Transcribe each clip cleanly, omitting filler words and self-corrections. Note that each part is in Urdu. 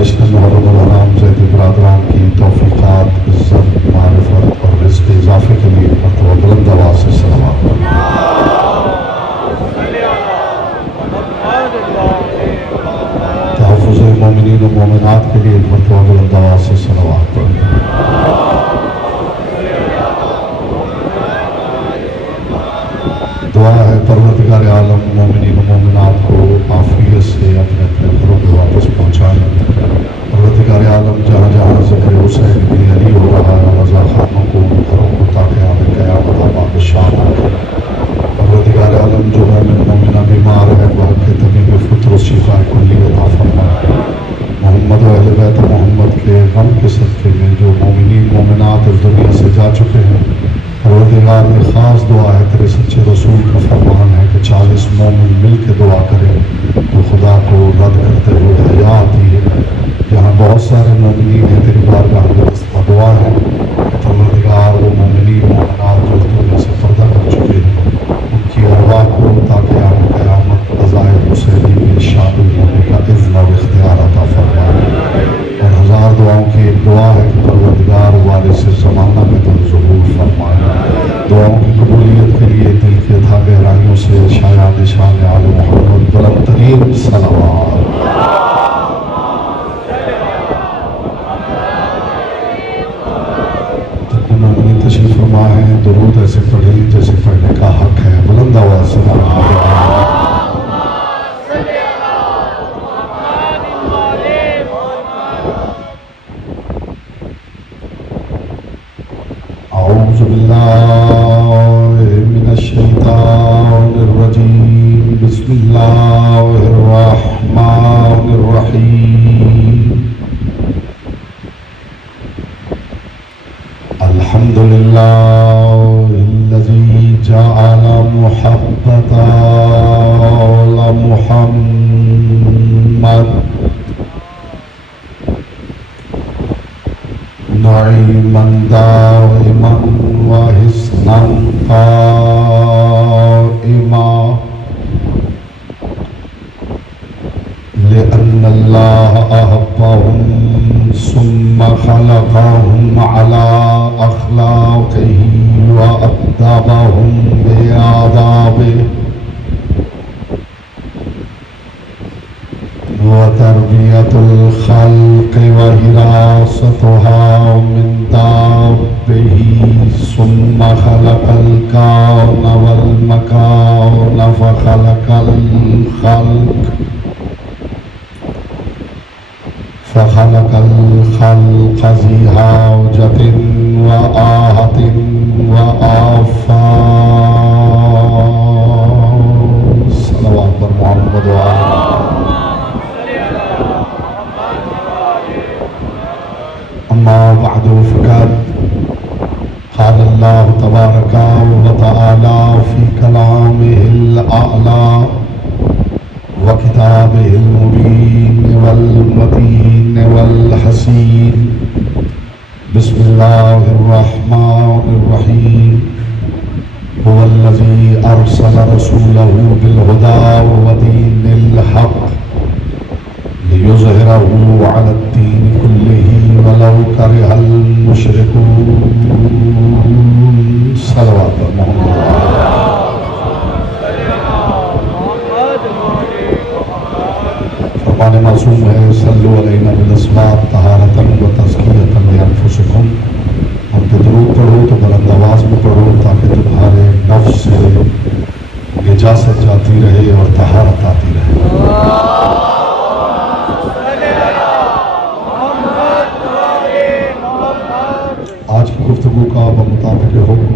نیشنل محرم الحرام زید برادران کی توفیقات، عزت، معرفت اور رزق اضافے کے لیے مرتبہ بلند آواز سے صلوات تحفظ مومنین و مومنات کے لیے مرتبہ بلند آواز سے صلوات پڑھیں۔ دعا ہے پروردگار عالم مومنین و مومنات کو عافیت سے اپنے اپنے گھروں میں واپس پہنچائیں۔ پروردگار عالم جہاں جہاں ذکر حسین بن علی ہو رہا ہے، رضا خانوں کو گھروں کو تاکہ ہمیں قیامت آباد شام رکھے۔ پروردگار عالم جو مومن مومنہ بیمار ہے وہ کے طبیب فطر و شفا کلی عطا فرمائے۔ محمد و اہل بیت محمد کے غم کے صدقے میں جو مومنین مومنات اس دنیا سے جا چکے ہیں، پروردگار یہ خاص دعا ہے، تیرے سچے رسول کا فرمان ہے کہ 40 مومن مل کے دعا کریں تو خدا کو رد کرتے ہوئے حیا آتی ہے۔ یہاں بہت سارے مومنین ہیں، تیری بارگاہ میں دعا ہے کہ پروردگار وہ مومنین مومنات جو اس دنیا سے پردہ کر چکے ہیں ان کی ارواح کو تاکہ یوم قیامت عزائے حسینی میں شامل ہونے کا اذن اور اختیار عطا فرمائے۔ اور ہزار دعاؤں کی ایک دعا ہے کہ پروردگار وارث زمانہ میں تو ظہور فرمائے۔ دعاؤں کی قبولیت کے لیے دل کے تھا گہرائیوں سے شایان شان آل محمد بلند ترین صلوات۔ جتنے مومنین تشریف فرما ہیں درود ایسے پڑھیں جیسے پڑھنے کا حق ہے، بلند آواز سے اعوذ باللہ من الشیطان الرجیم، بسم اللہ الرحمن الرحیم۔ الحمد للہ الذی جعل محبت آل محمد نعیما دائما وحسنا قائما، لأن اللہ أحبهم ثم خلقهم على أخلاقه وأدبهم بآدابه وتربية الخلق وحراستها من دابه، ثم خلق الكون والمكان فخلق الخلق ذي حاجة وآهة وآفات۔ صلوات پر محمد و أما بعد فقد قال الله تبارك وتعالى في كلامه الأعلى وكتابه المبين والمتين والحسين، بسم الله الرحمن الرحيم۔ هو الذي أرسل رسوله بالهدى ودين الحق ليظهره على الدين كله ولو كره المشركون۔ صلوات محمد۔ فرمان معصوم ہے صلو علینا بالاسماء طہارتا و تزکیۃ لانفسکم۔ ہم پہ درود پڑھو تو بلند آواز میں پڑھو تاکہ تمہارے نفس سے نجاست جاتی رہے اور طہارت آتی رہے۔ آج کی گفتگو کا بمطابق حکم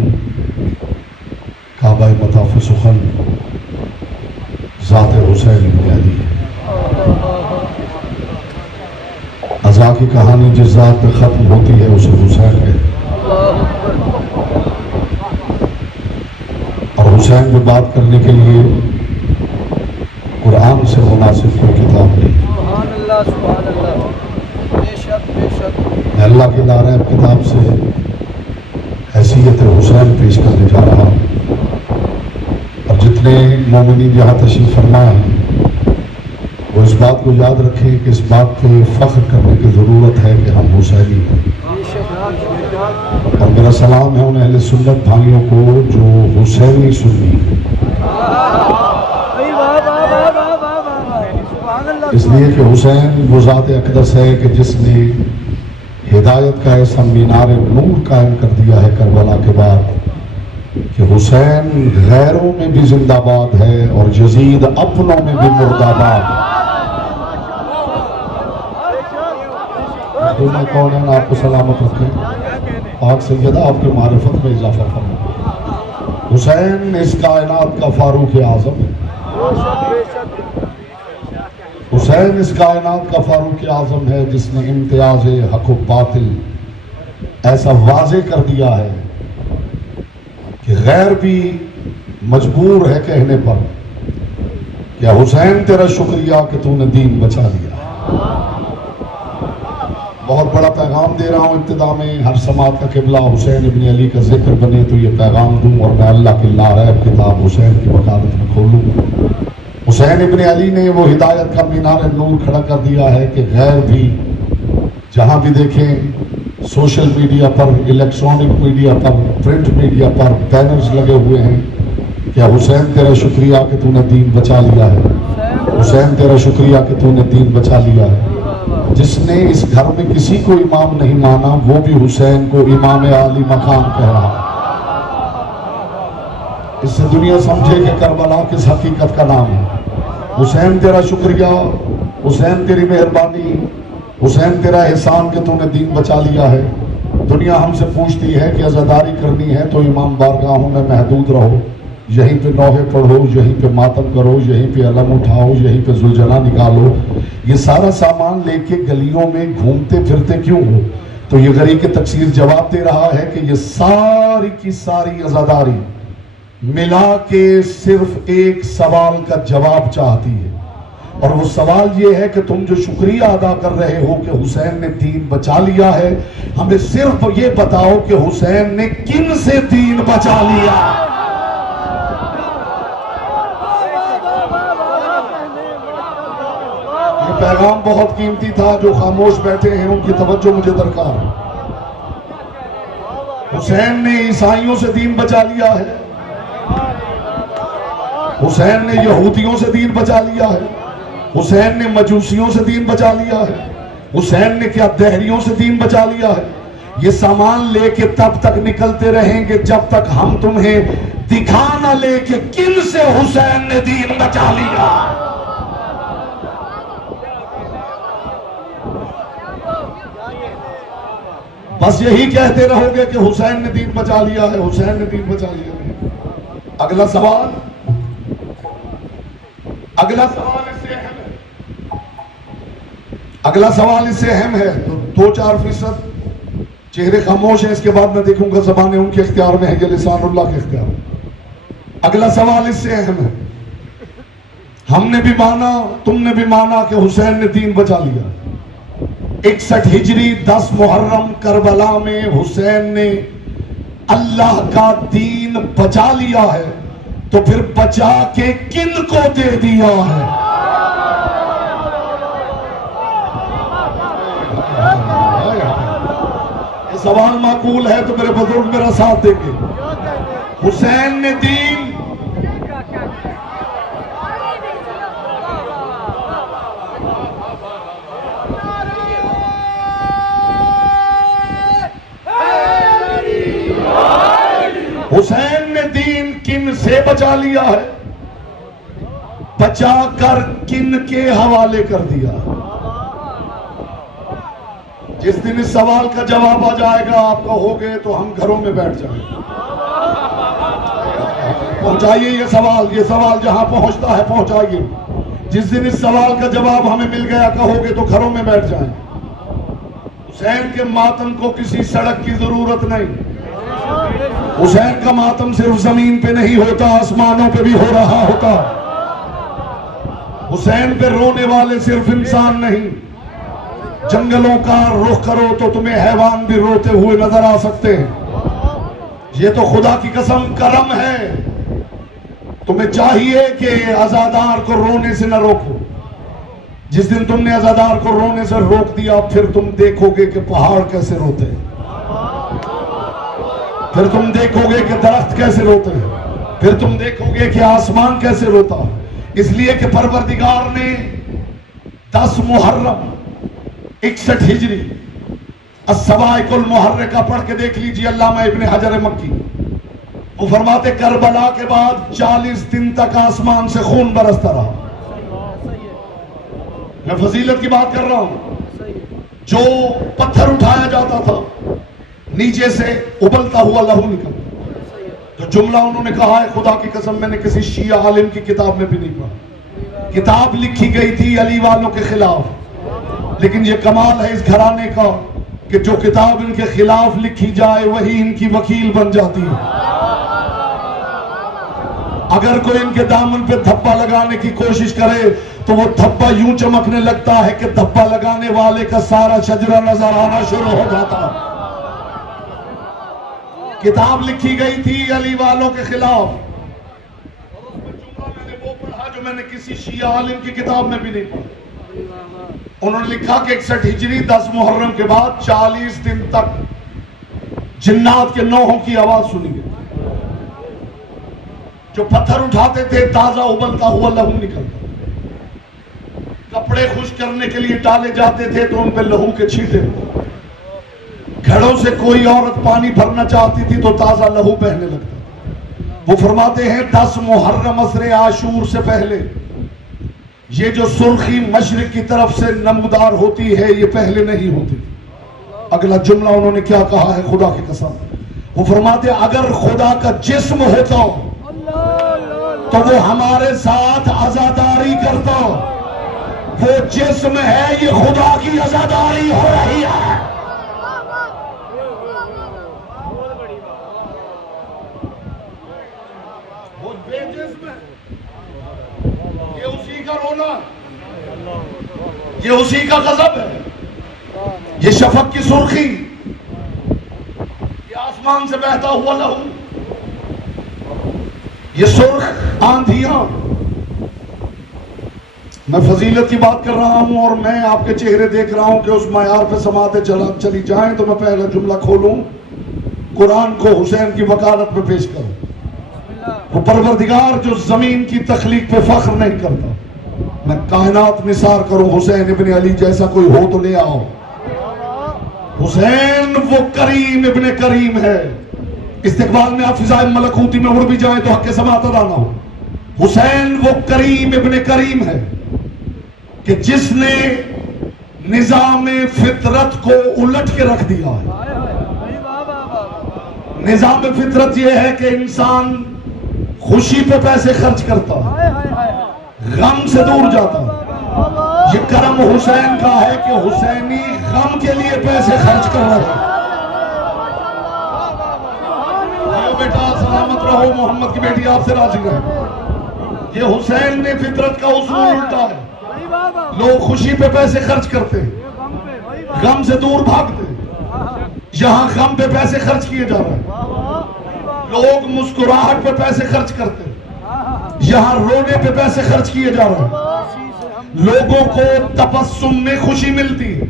کعبہ مطاف سخن ذات حسین بن علی۔ عزا کی کہانی جس ذات پہ ختم ہوتی ہے اسے حسین کہتے ہیں، اور حسین پہ بات کرنے کے لیے قرآن سے مناسب کوئی کتاب نہیں۔ میں اللہ کے دائرۂ کتاب سے حیثیت حسین پیش کرنے جا رہا ہوں، اور جتنے مومنین یہاں تشریف فرما ہیں وہ اس بات کو یاد رکھیں کہ اس بات پہ فخر کرنے کی ضرورت ہے کہ ہم حسینی ہیں. اور میرا سلام ہے ان اہل سنت بھائیوں کو جو حسینی سنی ہیں. اس لیے کہ حسین وہ ذات اقدس ہے کہ جس نے ہدایت کا ایسا مینار نور قائم کر دیا ہے کربلا کے بعد کہ حسین غیروں میں بھی زندہ باد ہے اور یزید اپنوں میں بھی مردہ باد. دونوں کون ہیں آپ کو سلامت رکھیں. پاک سیدہ آپ کے معرفت میں اضافہ فرمائیں. حسین اس کائنات کا فاروق اعظم ہے. حسین اس کائنات کا فاروق اعظم ہے جس نے امتیاز حق و باطل ایسا واضح کر دیا ہے کہ غیر بھی مجبور ہے کہنے پر کہ حسین تیرا شکریہ کہ تو نے دین بچا لیا. بہت بڑا پیغام دے رہا ہوں ابتدا میں. ہر سماعت کا قبلہ حسین ابن علی کا ذکر بنے تو یہ پیغام دوں اور میں اللہ کی لاریب کتاب حسین کی وکالت میں کھولوں. حسین ابن علی نے وہ ہدایت کا مینار نور کھڑا کر دیا ہے کہ غیر بھی جہاں بھی دیکھیں سوشل میڈیا پر, الیکٹرانک میڈیا پر, پرنٹ میڈیا پر بینرز لگے ہوئے ہیں کہ حسین تیرا شکریہ کہ تو نے دین بچا لیا ہے. حسین تیرا شکریہ کہ تو نے دین بچا لیا ہے. جس نے اس گھر میں کسی کو امام نہیں مانا وہ بھی حسین کو امام عالی مقام کہہ رہا ہے. اس سے دنیا سمجھے کہ کربلا کس حقیقت کا نام ہے. حسین تیرا شکریہ, حسین تیری مہربانی, حسین تیرا احسان کہ تو نے دین بچا لیا ہے. دنیا ہم سے پوچھتی ہے کہ عزاداری کرنی ہے تو امام بارگاہوں میں محدود رہو, یہیں پہ نوحے پڑھو, یہیں پہ ماتم کرو, یہیں پہ علم اٹھاؤ, یہیں پہ زلجنا نکالو. یہ سارا سامان لے کے گلیوں میں گھومتے پھرتے کیوں ہو؟ تو یہ غریب کے تقصیر جواب دے رہا ہے کہ یہ ساری کی ساری عزاداری ملا کے صرف ایک سوال کا جواب چاہتی ہے, اور وہ سوال یہ ہے کہ تم جو شکریہ ادا کر رہے ہو کہ حسین نے دین بچا لیا ہے, ہمیں صرف یہ بتاؤ کہ حسین نے کن سے دین بچا لیا. یہ پیغام بہت قیمتی تھا. جو خاموش بیٹھے ہیں ان کی توجہ مجھے درکار ہے. حسین نے عیسائیوں سے دین بچا لیا ہے, حسین نے یہودیوں سے دین بچا لیا ہے, حسین نے مجوسیوں سے دین بچا لیا ہے, حسین نے کیا دہریوں سے دین بچا لیا ہے. یہ سامان لے کے تب تک نکلتے رہیں گے جب تک ہم تمہیں دکھا نہ لے کہ کن سے حسین نے دین بچا لیا. بس یہی کہتے رہو گے کہ حسین نے دین بچا لیا ہے, حسین نے دین بچا لیا ہے. اگلا سوال اس سے اہم ہے. تو 2-4% چہرے خاموش ہیں, اس کے بعد میں دیکھوں گا زبانیں ان کے اختیار میں ہے یا لسان اللہ کے اختیار میں. اگلا سوال اس سے اہم ہے. ہم نے بھی مانا, تم نے بھی مانا کہ حسین نے دین بچا لیا. 61 ہجری 10 محرم کربلا میں حسین نے اللہ کا دین بچا لیا ہے, تو پھر بچا کے کن کو دے دیا ہے؟ یہ سوال معقول ہے تو میرے بزرگ میرا ساتھ دیں گے. حسین نے دین کن سے بچا لیا ہے؟ بچا کر کن کے حوالے کر دیا. جس دن اس سوال کا جواب آ جائے گا آپ کہو گے تو ہم گھروں میں بیٹھ جائیں. پہنچائیے یہ سوال جہاں پہنچتا ہے پہنچائیے. جس دن اس سوال کا جواب ہمیں مل گیا کہو گے تو گھروں میں بیٹھ جائیں. حسین کے ماتم کو کسی سڑک کی ضرورت نہیں. حسین کا ماتم صرف زمین پہ نہیں ہوتا, آسمانوں پہ بھی ہو رہا ہوتا. حسین پہ رونے والے صرف انسان نہیں, جنگلوں کا رخ کرو تو تمہیں حیوان بھی روتے ہوئے نظر آ سکتے ہیں. یہ تو خدا کی قسم کرم ہے. تمہیں چاہیے کہ عزادار کو رونے سے نہ روکو, جس دن تم نے عزادار کو رونے سے روک دیا پھر تم دیکھو گے کہ پہاڑ کیسے روتے ہیں، پھر تم دیکھو گے کہ درخت کیسے روتے ہیں، پھر تم دیکھو گے کہ آسمان کیسے روتا. اس لیے کہ پروردگار نے 10 محرم 61 ہجری الصواعق المحرکہ پڑھ کے دیکھ لیجیے علامہ ابن حجر مکی. وہ فرماتے کربلا کے بعد 40 دن تک آسمان سے خون برستا رہا. میں فضیلت کی بات کر رہا ہوں. جو پتھر اٹھایا جاتا تھا نیچے سے ابلتا ہوا لہو نکلتا. جو جملہ انہوں نے کہا ہے خدا کی قسم میں نے کسی شیعہ عالم کی کتاب میں بھی نہیں پڑھا. کتاب لکھی گئی تھی علی والوں کے خلاف، لیکن یہ کمال ہے اس گھرانے کا کہ جو کتاب ان کے خلاف لکھی جائے وہی ان کی وکیل بن جاتی ہے. اگر کوئی ان کے دامن پہ دھبا لگانے کی کوشش کرے تو وہ دھبا یوں چمکنے لگتا ہے کہ دھبا لگانے والے کا سارا شجرہ نظر آنا شروع ہو جاتا. کتاب لکھی گئی تھی علی والوں کے خلاف، اور اس میں جملہ میں نے وہ پڑھا جو میں نے کسی شیعہ عالم کی کتاب میں بھی نہیں پڑھا. انہوں نے لکھا کہ 61 ہجری 10 محرم کے بعد 40 دن تک جنات کے نوحوں کی آواز سنی گئی. جو پتھر اٹھاتے تھے تازہ ابلتا ہوا لہو نکلتا. کپڑے خشک کرنے کے لیے ڈالے جاتے تھے تو ان پہ لہو کے چھینٹے. گھڑوں سے کوئی عورت پانی بھرنا چاہتی تھی تو تازہ لہو بہنے لگتا. وہ فرماتے ہیں 10 محرم عصر عاشور سے پہلے یہ جو سرخی مشرق کی طرف سے نمودار ہوتی ہے یہ پہلے نہیں ہوتی. اگلا جملہ انہوں نے کیا کہا ہے خدا کی قسم. وہ فرماتے اگر خدا کا جسم ہوتا تو وہ ہمارے ساتھ عزاداری کرتا. وہ جسم ہے یہ خدا کی عزاداری ہو رہی ہے. وہ بے جسم ہے، یہ اسی کا رونا، یہ اسی کا غضب ہے. یہ شفق کی سرخی، یہ آسمان سے بہتا ہوا لہو، یہ سرخ آندھیاں. میں فضیلت کی بات کر رہا ہوں اور میں آپ کے چہرے دیکھ رہا ہوں کہ اس معیار پہ سماعتیں چلی جائیں تو میں پہلا جملہ کھولوں قرآن کو حسین کی وکالت میں پیش کروں. وہ پروردگار جو زمین کی تخلیق پہ فخر نہیں کرتا. میں کائنات نثار کروں حسین ابن علی جیسا کوئی ہو تو لے آؤ. حسین وہ کریم ابن کریم ہے. استقبال میں آپ فضائے ملکوتی میں اڑ بھی جائیں تو حق سماعت ادا نہ ہو. حسین وہ کریم ابن کریم ہے کہ جس نے نظام فطرت کو الٹ کے رکھ دیا ہے. نظام فطرت یہ ہے کہ انسان خوشی پہ پیسے خرچ کرتا ہے، غم سے دور جاتا ہے. یہ کرم حسین کا ہے کہ حسینی غم کے لیے پیسے خرچ کر رہے ہیں. بیٹا سلامت رہو، محمد کی بیٹی آپ سے راضی رہے. یہ حسین نے فطرت کا اصول الٹا ہے. لوگ خوشی پہ پیسے خرچ کرتے ہیں، غم سے دور بھاگتے. یہاں غم پہ پیسے خرچ کیے جا رہے ہیں. لوگ مسکراہٹ پہ پیسے خرچ کرتے ہیں، یہاں رونے پہ پیسے خرچ کیے جا رہے ہیں. لوگوں کو تبسم میں خوشی ملتی ہے،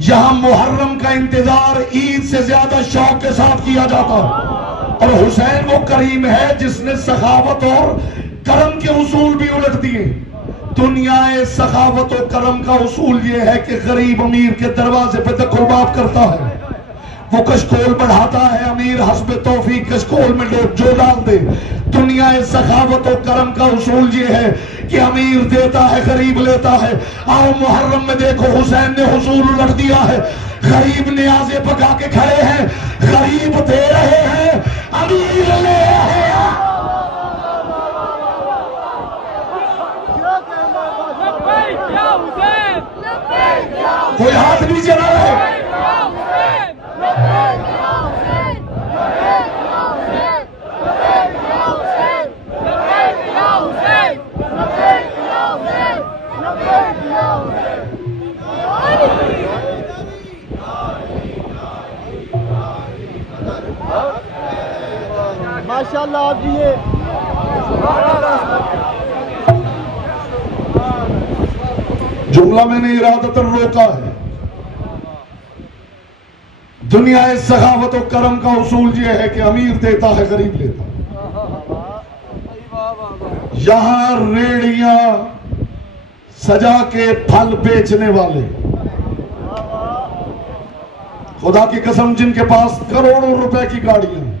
یہاں محرم کا انتظار عید سے زیادہ شوق کے ساتھ کیا جاتا ہے. اور حسین وہ کریم ہے جس نے سخاوت اور کرم کے اصول بھی الٹ دیے. دنیا سخاوت و کرم کا اصول یہ ہے کہ غریب امیر کے دروازے پہ دخل باب کرتا ہے. وہ کشکول بڑھاتا ہے، امیر حسب توفیق کشکول میں جو ڈال دے. دنیا سخاوت و کرم کا اصول یہ ہے کہ امیر دیتا ہے غریب لیتا ہے. آؤ محرم میں دیکھو حسین نے حصول الٹ دیا ہے. غریب نیازیں پکا کے کھڑے ہیں، غریب دے رہے ہیں، امیر لے رہے ہیں. کوئی ہاتھ نیچے نہ رہے. ماشاءاللہ آپ جی یہ جملہ میں نے ارادتاً روکا ہے. دنیا سخاوت و کرم کا اصول یہ ہے کہ امیر دیتا ہے غریب لیتا. یہاں ریڑیاں سجا کے پھل بیچنے والے، خدا کی قسم جن کے پاس کروڑوں روپے کی گاڑیاں ہیں،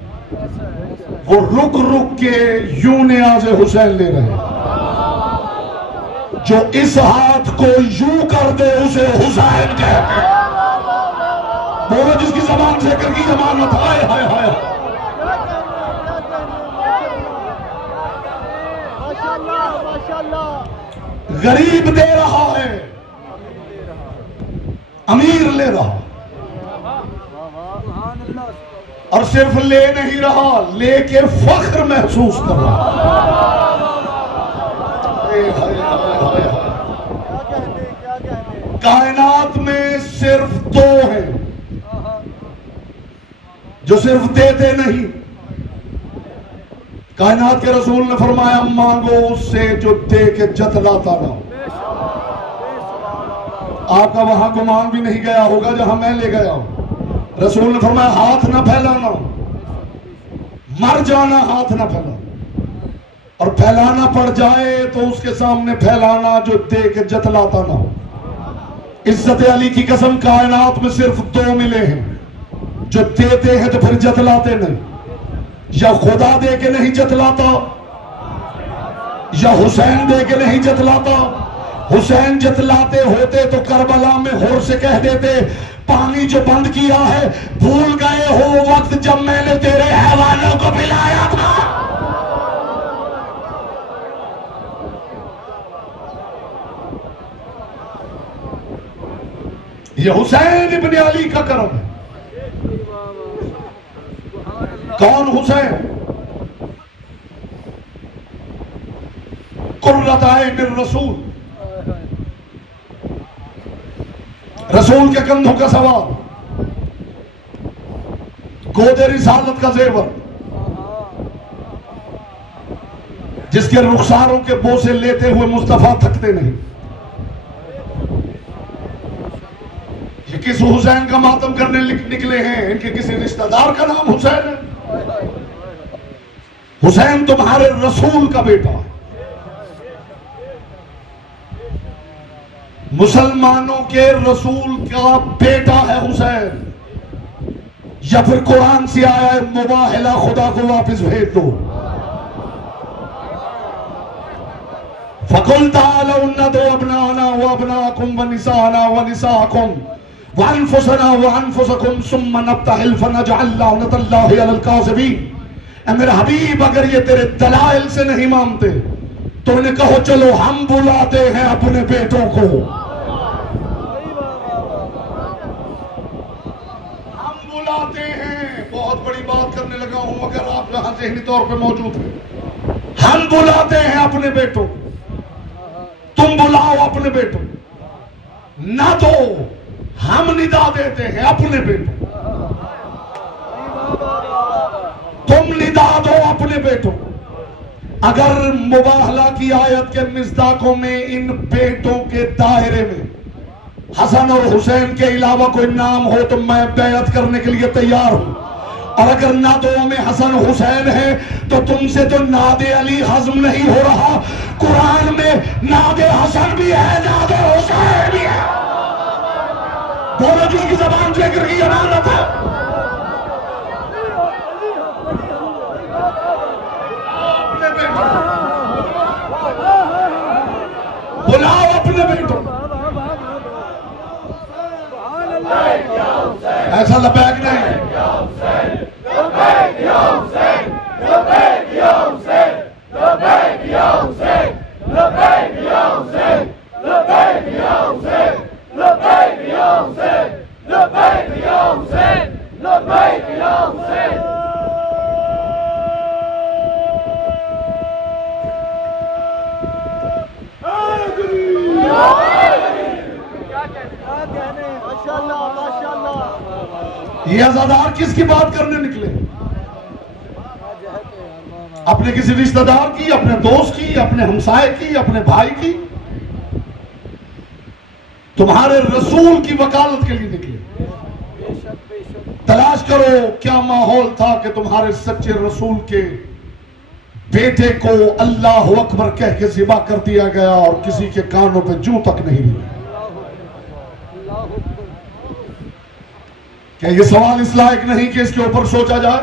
وہ رک رک کے یوں نیاز حسین لے رہے ہیں. جو اس ہاتھ کو یوں کر دے اسے حسین کہتے ہیں. بولو جس کی زبان ذکر کی ضمانت. ہائے ہائے ہائے. غریب دے رہا ہے، امیر لے رہا. اور صرف لے نہیں رہا، لے کے فخر محسوس کر رہا. کائنات میں صرف دو ہیں جو صرف دیتے نہیں. کائنات کے رسول نے فرمایا مانگو اس سے جو دے کے جتلاتا نہ ہو. آپ کا وہاں گمان بھی نہیں گیا ہوگا جہاں میں لے گیا ہوں. رسول نے فرمایا ہاتھ نہ پھیلانا، مر جانا ہاتھ نہ پھیلانا، اور پھیلانا پڑ جائے تو اس کے سامنے پھیلانا جو دے کے جتلاتا نہ ہو. عزت علی کی قسم کائنات میں صرف دو ملے ہیں جو دیتے ہیں تو پھر جتلاتے نہیں. یا خدا دے کے نہیں جتلاتا، یا حسین دے کے نہیں جتلاتا. حسین جتلاتے ہوتے تو کربلا میں ہور سے کہہ دیتے پانی جو بند کیا ہے بھول گئے ہو وقت جب میں نے تیرے حیوانوں کو پلایا تھا. یہ حسین ابن علی کا کرم ہے. کون حسین؟ قرۃ عین الرسول، رسول کے کندھوں کا سوار، گود رسالت کا زیور، جس کے رخساروں کے بوسے لیتے ہوئے مصطفیٰ تھکتے نہیں. یہ کس حسین کا ماتم کرنے نکلے ہیں؟ ان کے کسی رشتہ دار کا نام حسین ہے؟ حسین تمہارے رسول کا بیٹا ہے. مسلمانوں کے رسول کا بیٹا ہے حسین. یا پھر قرآن سے آیا ہے مباہلہ خدا کو واپس بھیج دو. فَقُلْ تَعَالَوْا نَدْعُ أَبْنَاءَنَا وَأَبْنَاءَكُمْ وَنِسَاءَنَا وَنِسَاءَكُمْ وَأَنفُسَنَا وَأَنفُسَكُمْ ثُمَّ نَبْتَهِلْ فَنَجْعَلْ لَعْنَتَ اللَّهِ عَلَى الْكَاذِبِينَ. اے میرے حبیب اگر یہ تیرے دلائل سے نہیں مانتے تو انہیں کہو چلو ہم بلاتے ہیں اپنے بیٹوں کو، ہم بلاتے ہیں. بہت بڑی بات کرنے لگا ہوں اگر آپ یہاں ذہنی طور پہ موجود ہیں. ہم بلاتے ہیں اپنے بیٹوں، تم بلاؤ اپنے بیٹوں. نہ تو ہم ندا دیتے ہیں اپنے بیٹوں، تم ندا دو اپنے بیٹوں. اگر مباہلہ کی آیت کے مصداقوں میں ان بیٹوں کے دائرے میں حسن اور حسین کے علاوہ کوئی نام ہو تو میں بیعت کرنے کے لیے تیار ہوں. اور اگر نادوں میں حسن حسین ہے تو تم سے تو ناد علی ہضم نہیں ہو رہا. قرآن میں ناد حسن بھی ہے، ناد حسین بھی ہے. بولو جس کی زبان ذکر کی امانت ہے. بلاؤ اپنے بیٹوں. ایسا لبیک نہیں. یہ عزادار کس کی بات کرنے نکلے؟ اپنے کسی رشتہ دار کی، اپنے دوست کی، اپنے ہمسائے کی، اپنے بھائی کی. تمہارے رسول کی وکالت کے لیے نکلے. تلاش کرو کیا ماحول تھا کہ تمہارے سچے رسول کے بیٹے کو اللہ اکبر کہہ کے ذبح کر دیا گیا اور کسی کے کانوں پہ جوں تک نہیں لگا. کہ یہ سوال اس لائق نہیں کہ اس کے اوپر سوچا جائے.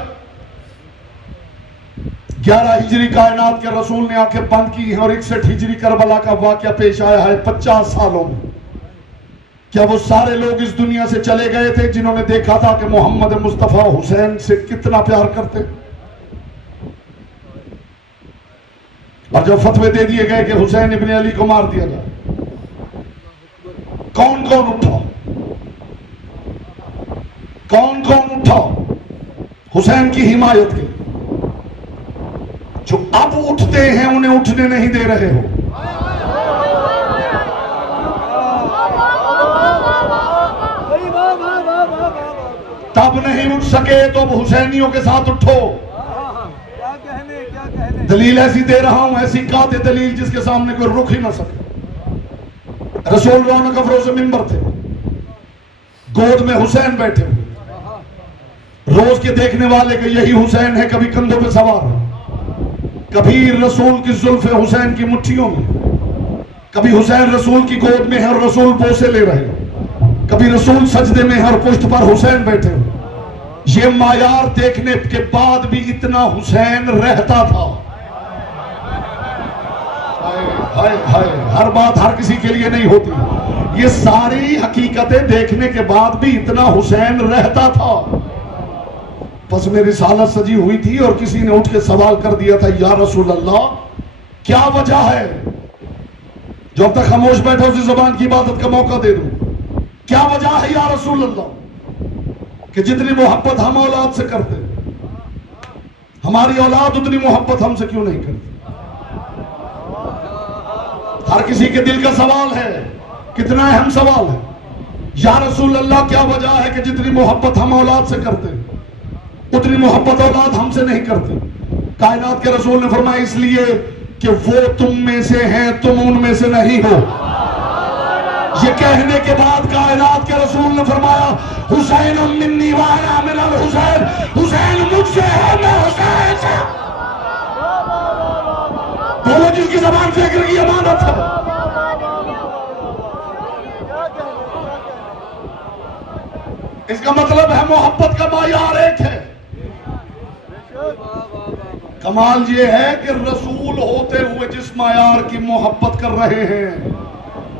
11 ہجری کائنات کے رسول نے آنکھیں بند کی ہیں اور 61 ہجری کربلا کا واقعہ پیش آیا ہے 50 سالوں میں. کیا وہ سارے لوگ اس دنیا سے چلے گئے تھے جنہوں نے دیکھا تھا کہ محمد مصطفیٰ حسین سے کتنا پیار کرتے؟ اور جب فتوے دے دیے گئے کہ حسین ابن علی کو مار دیا جائے، کون کون اٹھا؟ کون کون اٹھا حسین کی حمایت کے؟ جو اب اٹھتے ہیں انہیں اٹھنے نہیں دے رہے ہو. تب نہیں اٹھ سکے تو اب حسینیوں کے ساتھ اٹھو. دلیل ایسی دے رہا ہوں، ایسی قاطع دلیل جس کے سامنے کوئی رک ہی نہ سکے. رسول رونق افروز منبر تھے، گود میں حسین بیٹھے ہوئے، روز کے دیکھنے والے کہ یہی حسین ہے کبھی کندھوں پہ سوار ہے، کبھی رسول کی زلف حسین کی مٹھیوں میں، کبھی حسین رسول کی گود میں ہے اور رسول بوسے لے رہے ہیں، کبھی رسول سجدے میں ہے اور پشت پر حسین بیٹھے ہوئے. یہ معیار دیکھنے کے بعد بھی اتنا حسین رہتا تھا. ہر بات ہر کسی کے لیے نہیں ہوتی. یہ ساری حقیقتیں دیکھنے کے بعد بھی اتنا حسین رہتا تھا. پس میں رسالت سجی ہوئی تھی اور کسی نے اٹھ کے سوال کر دیا تھا، یا رسول اللہ کیا وجہ ہے؟ جو اب تک خاموش بیٹھا اسی زبان کی عبادت کا موقع دے دوں. کیا وجہ ہے یا رسول اللہ کہ جتنی محبت ہم اولاد سے کرتے ہماری اولاد اتنی محبت ہم سے کیوں نہیں کرتی؟ ہر کسی کے دل کا سوال ہے، کتنا اہم سوال ہے. یا رسول اللہ کیا وجہ ہے کہ جتنی محبت ہم اولاد سے کرتے اتنی محبت اولاد ہم سے نہیں کرتی؟ کائنات کے رسول نے فرمایا اس لیے کہ وہ تم میں سے ہیں، تم ان میں سے نہیں ہو. یہ کہنے کے بعد کائنات کے رسول نے فرمایا حسین منی وانا من الحسین، حسین مجھ سے ہے میں حسین سے. وہ جن کی زبان فکر کی امانت ہے. اس کا مطلب ہے محبت کا معیار ایک ہے. کمال یہ ہے کہ رسول ہوتے ہوئے جس معیار کی محبت کر رہے ہیں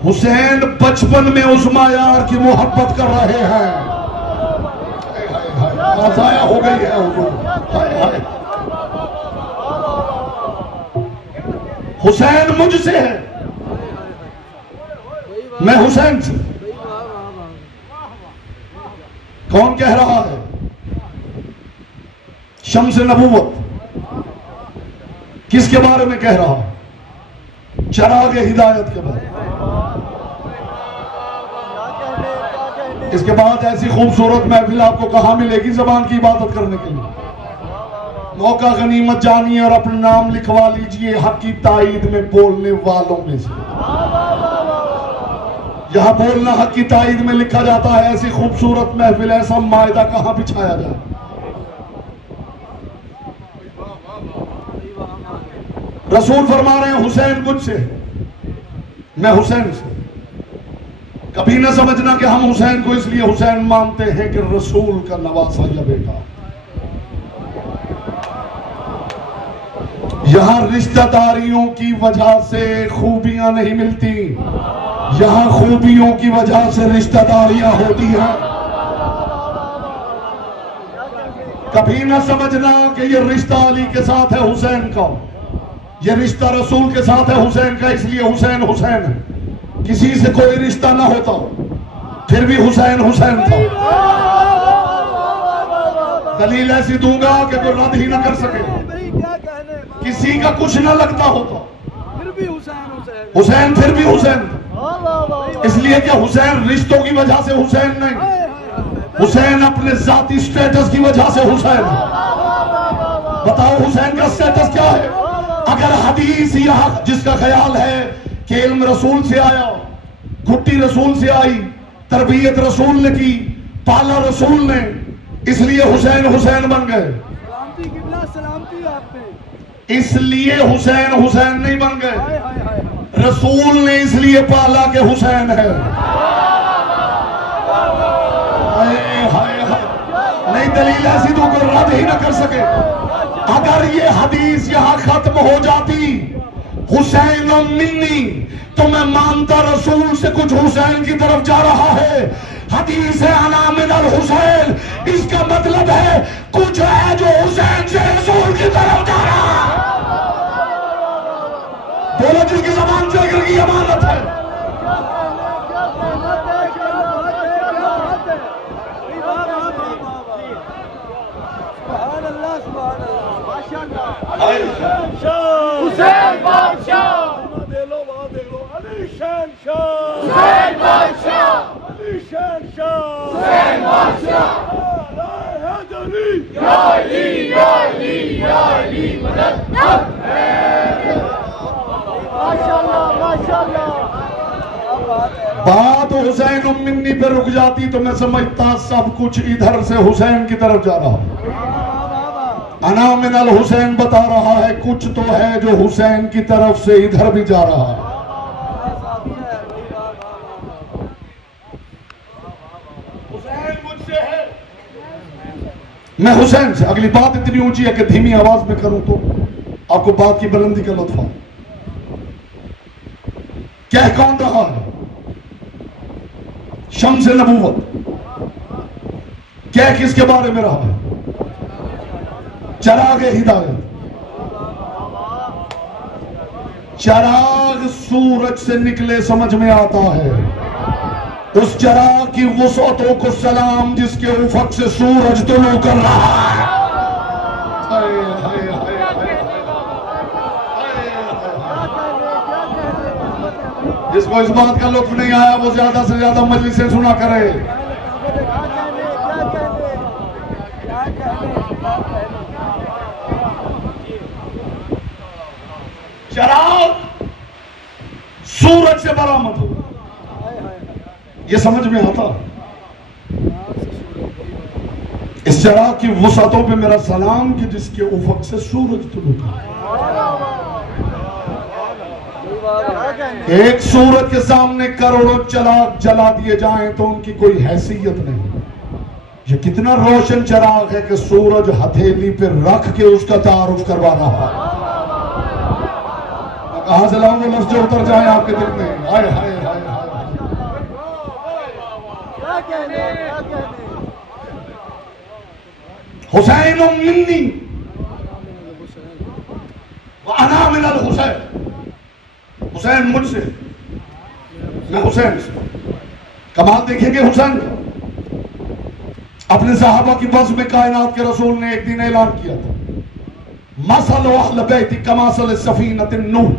حسین بچپن میں اس معیار کی محبت کر رہے ہیں. ضائع ہو گئی ہے حضور. حسین مجھ سے ہے، میں حسین سے. کون کہہ رہا ہے؟ شمس نبوت. کس کے بارے میں کہہ رہا؟ چراغ ہدایت کے بارے میں. اس کے بعد ایسی خوبصورت محفل آپ کو کہاں ملے گی زبان کی عبادت کرنے کے لیے؟ موقع غنیمت جانیے اور اپنا نام لکھوا لیجئے حق کی تائید میں بولنے والوں میں سے. یہاں بولنا حق کی تائید میں لکھا جاتا ہے. ایسی خوبصورت محفل، ایسا مائدہ کہاں بچھایا جائے؟ رسول فرما رہے ہیں حسین مجھ سے، میں حسین سے. کبھی نہ سمجھنا کہ ہم حسین کو اس لیے حسین مانتے ہیں کہ رسول کا نواسا یا بیٹا. یہاں رشتہ داریوں کی وجہ سے خوبیاں نہیں ملتی، یہاں خوبیوں کی وجہ سے رشتہ داریاں ہوتی ہیں. کبھی نہ سمجھنا کہ یہ رشتہ علی کے ساتھ ہے حسین کا، یہ رشتہ رسول کے ساتھ ہے حسین کا، اس لیے حسین حسین ہے. کسی سے کوئی رشتہ نہ ہوتا پھر بھی حسین حسین تھا. دلیل ایسی دوں گا کہ کوئی رد ہی نہ کر سکے. کسی کا کچھ نہ لگتا ہوتا حسین پھر بھی حسین تھا. اس لیے کہ حسین رشتوں کی وجہ سے حسین نہیں، حسین اپنے ذاتی سٹیٹس کی وجہ سے حسین ہے. بتاؤ حسین کا سٹیٹس کیا ہے؟ اگر حدیث یا جس کا خیال ہے کہ علم رسول سے آیا گھٹی رسول سے آئی، تربیت رسول نے کی، پالا رسول نے، اس لیے حسین حسین بن گئے۔ سلامتی قبلہ، سلامتی آپ پہ۔ اس لیے حسین حسین نہیں بن گئے، رسول نے اس لیے پالا کہ حسین ہے۔ نہیں دلیل ایسی تو کوئی رد ہی نہ کر سکے۔ اگر یہ حدیث یہاں ختم ہو جاتی حسین منی تو میں مانتا رسول سے کچھ حسین کی طرف جا رہا ہے۔ حدیث ہے انا من الحسین، اس کا مطلب ہے کچھ ہے جو حسین سے رسول کی طرف جا رہا ہے۔ بولو جس کی زبان سے اگر کی امانت ہے۔ حسین بادشاہ، علی شہنشاہ، حسین بادشاہ، علی شہنشاہ، حسین بادشاہ، یا علی یا علی یا علی مدد۔ ماشاءاللہ ماشاءاللہ۔ بات حسین منی پہ رک جاتی تو میں سمجھتا سب کچھ ادھر سے حسین کی طرف جا رہا۔ انا من الحسین بتا رہا ہے کچھ تو ہے جو حسین کی طرف سے ادھر بھی جا رہا ہے۔ حسین مجھ سے ہے، میں حسین سے۔ اگلی بات اتنی اونچی ہے کہ دھیمی آواز میں کروں تو آپ کو بات کی بلندی کا لطف آئے۔ کہہ کون رہا ہے؟ شمس نبوت۔ کہہ کس کے بارے میں رہا ہے؟ چراغ ہدایت۔ چراغ سورج سے نکلے سمجھ میں آتا ہے، اس چراغ کی وسعتوں کو سلام جس کے افق سے سورج طلوع کر رہا ہے۔ جس کو اس بات کا لطف نہیں آیا وہ زیادہ سے زیادہ مجلسیں سنا کرے۔ چراغ سورج سے برآمد ہو، یہ سمجھ میں آتا۔ اس چراغ کی وسعتوں پہ میرا سلام کہ جس کے افق سے سورج طلوع کر۔ ایک سورج کے سامنے کروڑوں چراغ جلا دیے جائیں تو ان کی کوئی حیثیت نہیں۔ یہ کتنا روشن چراغ ہے کہ سورج ہتھیلی پہ رکھ کے اس کا تعارف کروا رہا ہے۔ کہاں سے لاؤں وہ لفظ جو اتر جائیں آپ کے دل میں؟ ہائے ہائے ہائے حسین منی وانا من الحسین، حسین مجھ سے، میں حسین سے۔ کمال دیکھیں گے حسین کا۔ اپنے صحابہ کی بس میں کائنات کے رسول نے ایک دن اعلان کیا تھا، مثل اہل بیت کمثل سفینۃ النوح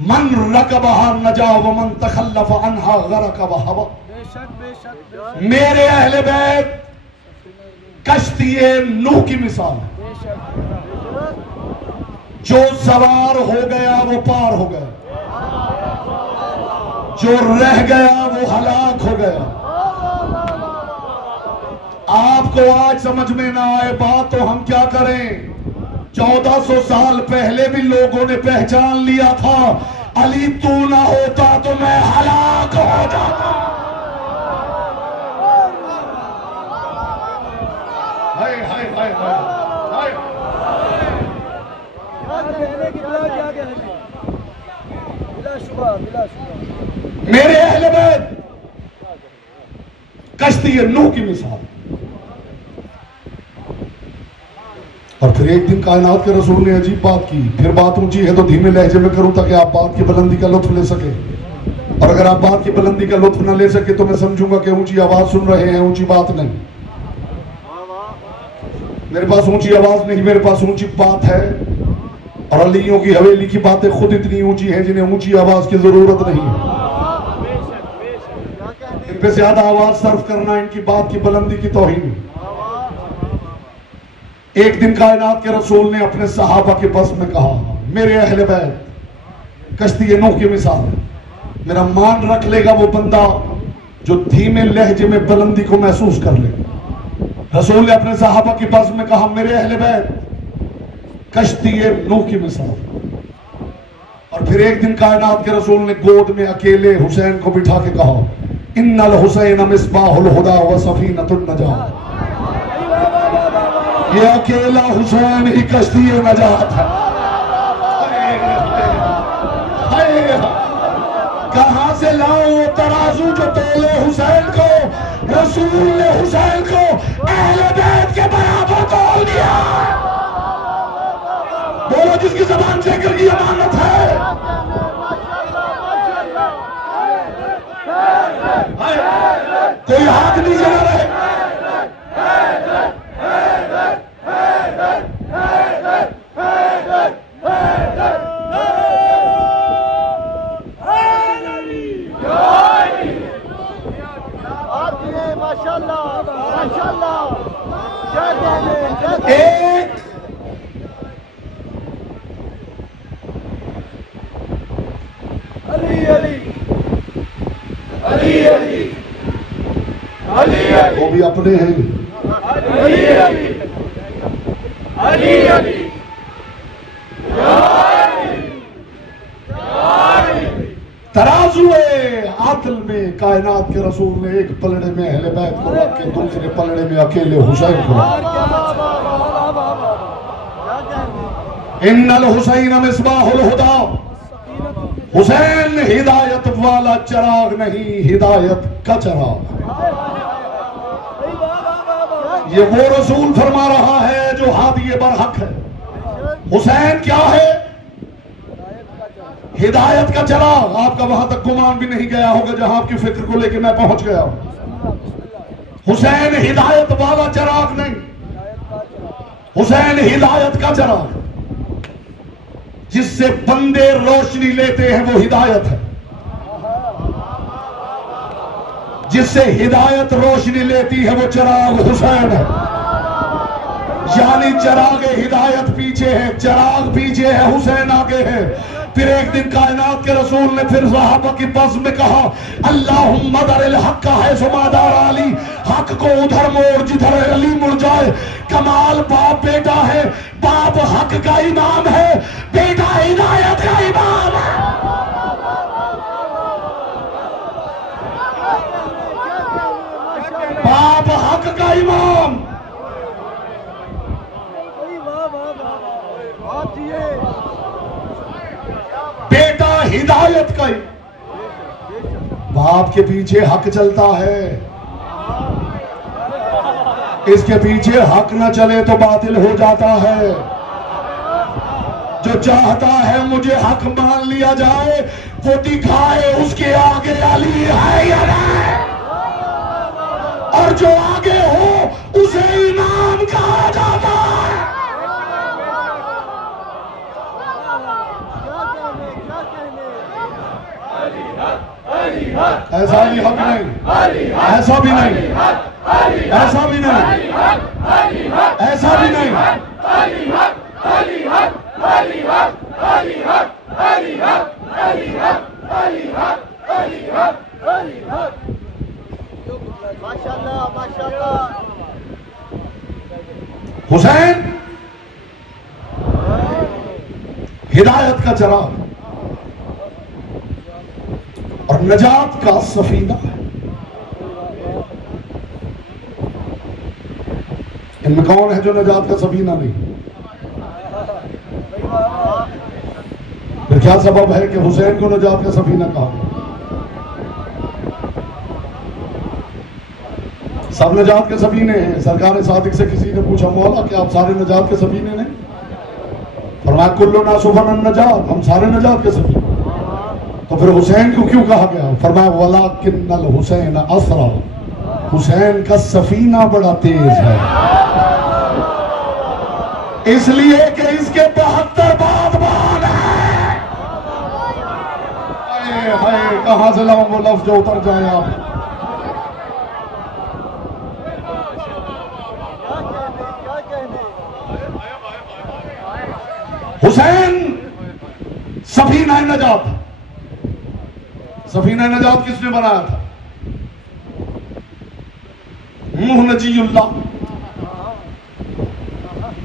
من رکبها نجا ومن تخلف عنها غرق وهوى۔ میرے اہل بیت کشتی نوح کی مثال ہے، جو سوار ہو گیا وہ پار ہو گیا، جو رہ گیا وہ ہلاک ہو گیا۔ آپ کو آج سمجھ میں نہ آئے بات تو ہم کیا کریں؟ 1400 سال پہلے بھی لوگوں نے پہچان لیا تھا، علی تو نہ ہوتا تو میں ہلاک ہو جاتا۔ ہائے ہائے ہائے ہائے۔ میرے اہل بیت کشتی نوح کی مثال۔ اور پھر ایک دن کائنات کے رسول نے عجیب بات کی۔ پھر بات اونچی ہے تو دھیمے لہجے میں کروں تاکہ آپ بات کی بلندی کا لطف لے سکیں، اور اگر آپ بات کی بلندی کا لطف نہ لے سکے تو میں سمجھوں گا کہ اونچی آواز سن رہے ہیں، اونچی بات نہیں۔ میرے پاس اونچی آواز نہیں، میرے پاس اونچی بات ہے، اور علیوں کی حویلی کی باتیں خود اتنی اونچی ہیں جنہیں اونچی آواز کی ضرورت نہیں ہے۔ ان پہ زیادہ آواز صرف کرنا ان کی بات کی بلندی کی توہین۔ ایک دن کائنات کے رسول نے اپنے صحابہ کے بس میں کہا، میرے اہل بیت کشتی نوح کی مثال ہے، میرا مان رکھ لے گا وہ بندہ جو دھیمے لہجے میں بلندی کو محسوس کر لے. رسول نے اپنے صحابہ کی بزم میں کہا میرے اہل بیت کشتی نوح کی مثال. اور پھر ایک دن کائنات کے رسول نے گود میں اکیلے حسین کو بٹھا کے کہا ان الحسین مصباح الہدی و سفینۃ النجاۃ. یہ اکیلا حسین ہی کشتی نجات ہے. کہاں سے لاؤں وہ ترازو جو تولے حسین کو؟ رسول نے حسین کو اہل بیت کے برابر تول دیا. بولو جس کی زبان ذکر کی امانت ہے. کوئی ہاتھ نیچے نہ رہے. ایک علی علی علی علی علی علی وہ بھی اپنے ہیں. علی علی علی علی ترازو عدل میں کائنات کے رسول نے ایک پلڑے میں اہل بیت کو رکھ کے دوسرے پلڑے میں اکیلے حسین کو رکھ. ان الحسین مصباح الہدی. حسین ہدایت والا چراغ نہیں، ہدایت کا چراغ. یہ وہ رسول فرما رہا ہے جو ہادی برحق ہے. حسین کیا ہے؟ ہدایت کا چراغ. آپ کا وہاں تک گمان بھی نہیں گیا ہوگا جہاں آپ کی فکر کو لے کے میں پہنچ گیا ہوں. حسین ہدایت والا چراغ نہیں، حسین ہدایت کا چراغ. جس سے بندے روشنی لیتے ہیں وہ ہدایت ہے. جس سے ہدایت روشنی لیتی ہے وہ چراغ حسین ہے. یعنی چراغ ہدایت پیچھے ہے، چراغ پیچھے ہے، حسین آگے ہے. پھر ایک دن کائنات کے رسول نے پھر صحابہ کی بزم میں کہا اللہم در الحق حیث ما دار علی. حق کو ادھر موڑ جدھر علی مڑ جائے. کمال باپ بیٹا ہے، باپ حق کا امام ہے، بیٹا ہدایت کا امام ہے. باپ حق کا امام، بیٹا ہدایت کا. باپ کے پیچھے حق چلتا ہے، اس کے پیچھے حق نہ چلے تو باطل ہو جاتا ہے. جو چاہتا ہے مجھے حق مان لیا جائے وہ دکھائے اس کے آگے علی ہے یا نہیں. اور جو آگے ہو اسے امام کہا جاتا ہے. ایسا بھی حق نہیں، ایسا بھی نہیں، ایسا بھی نہیں، ایسا بھی نہیں. حسین ہدایت کا چراغ اور نجات کا سفینہ ہے. ان میں کون ہے جو نجات کا سفینہ نہیں؟ پھر کیا سبب ہے کہ حسین کو نجات کا سفینہ کہا؟ سب نجات کے سفینے ہیں. سرکار صادق سے کسی نے پوچھا مولا کہ آپ سارے نجات کے سفینے نہیں؟ فرمایا کلنا سفن النجات، ہم سارے نجات کے سفینے. تو پھر حسین کو کیوں کہا گیا؟ فرمایا وَلَكِنَّ الْحُسَيْنَ أَسْرَعُ. حسین کا سفینہ بڑا تیز ہے، اس لیے کہ اس کے 72 بادبان ہیں. ہائے کہاں سے لاؤں وہ لفظ جو اتر جائے آپ. حسین سفینہ نجات. سفینہ نجات کس نے بنایا تھا؟ نوح نجی اللہ،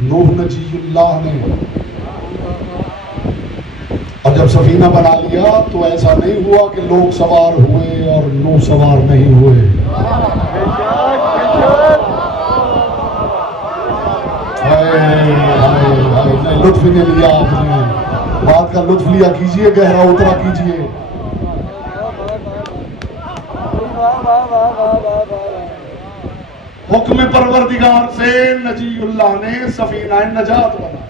نوح نجی اللہ نے. اور جب سفینہ بنا لیا تو ایسا نہیں ہوا کہ لوگ سوار ہوئے اور نوح سوار نہیں ہوئے. لطف ہی نہیں لیا آپ نے. بات کا لطف لیا کیجئے، گہرا اترا کیجئے. حکم پروردگار سے نجی اللہ نے سفینہ نجات بنایا.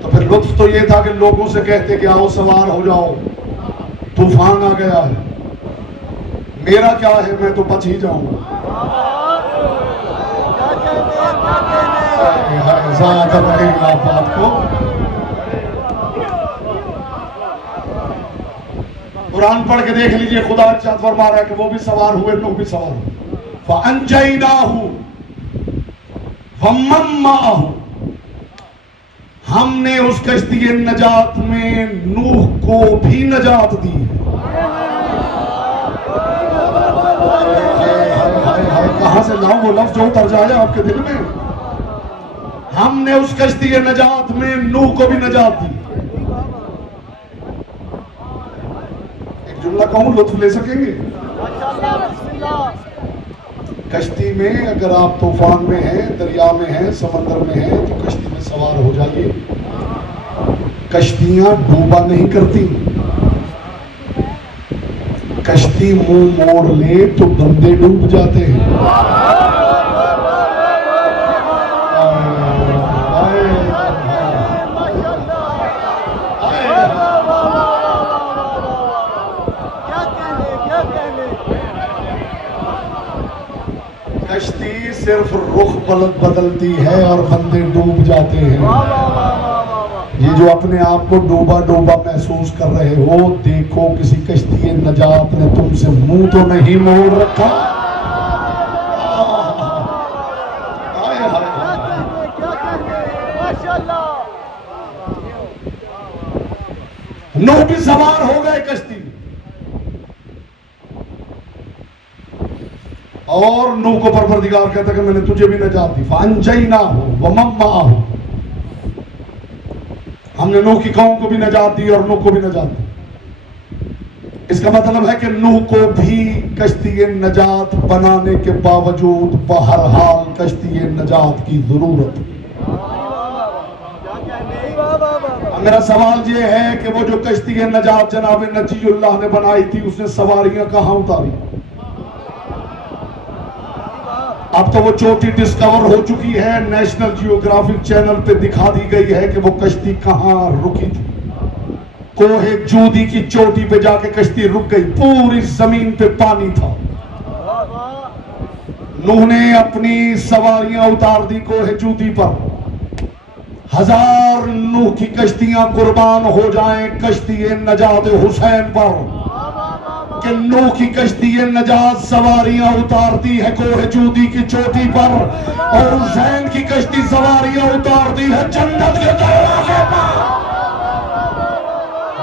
تو پھر لطف تو یہ تھا کہ لوگوں سے کہتے کہ آؤ سوار ہو جاؤ، طوفان آ گیا ہے. میرا کیا ہے، میں تو بچ ہی جاؤں گا. زیادہ رہے گا آپ بات کو. قرآن پڑھ کے دیکھ لیجئے، خدا ارشاد فرما رہا ہے کہ وہ بھی سوار ہوئے، نوح بھی سوار ہوئے. فَأَنْجَيْنَاهُ وَمَن مَّعَهُ، ہم نے اس کشتی نجات میں نوح کو بھی نجات دی. کہاں سے لاؤں وہ لفظ جو اتر جائے آپ کے دل میں؟ ہم نے اس کشتی نجات میں نوح کو بھی نجات دی. ایک جملہ کہوں، لطف لے سکیں گے؟ کشتی میں اگر آپ طوفان میں ہیں، دریا میں ہیں، سمندر میں ہیں، تو کشتی میں سوار ہو جائیے. کشتیاں ڈوبا نہیں کرتی. کشتی منہ موڑ لے تو بندے ڈوب جاتے ہیں. کشتی صرف رخ بدلتی ہے اور بندے ڈوب جاتے ہیں. یہ جو اپنے آپ کو ڈوبا ڈوبا محسوس کر رہے ہو، دیکھو کسی کشتی نجات نے تم سے منہ تو نہیں موڑ رکھا. نوح بھی سوار ہو گئے کشتی میں، اور نوح کو پروردگار کہتا کہ میں نے تجھے بھی نجات دی. فَأَنْجَيْنَاهُ وَمَن مَّعَهُ، ہم نے نوح کی قوم کو بھی نجات دی اور نوح کو بھی نجات دی. اس کا مطلب ہے کہ نوح کو بھی کشتی نجات بنانے کے باوجود بہرحال کشتی نجات کی ضرورت. میرا سوال یہ ہے کہ وہ جو کشتی نجات جناب نجی اللہ نے بنائی تھی، اس نے سواریاں کہاں اتاری؟ اب تو وہ چوٹی ڈسکور ہو چکی ہے، نیشنل جیوگرافک چینل پہ دکھا دی گئی ہے کہ وہ کشتی کہاں رکی تھی. کوہ جودی کی چوٹی پہ جا کے کشتی رک گئی، پوری زمین پہ پانی تھا. نوح نے اپنی سواریاں اتار دی کوہ جودی پر. 1000 نوح کی کشتیاں قربان ہو جائیں کشتی نجات حسین پر، کہ نوح کی کشتی نجات سواریاں اتارتی ہے کوہ جودی کی چوٹی پر، اور حسین کی کشتی سواریاں اتارتی ہے جنت کے دروازے پر.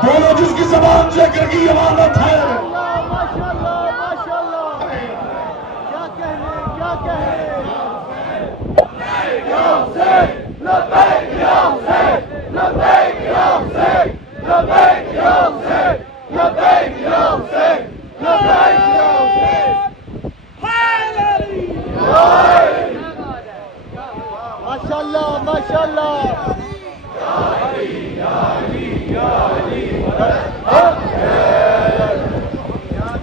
دونوں جس کی زبان ذکر کی امانت ہے.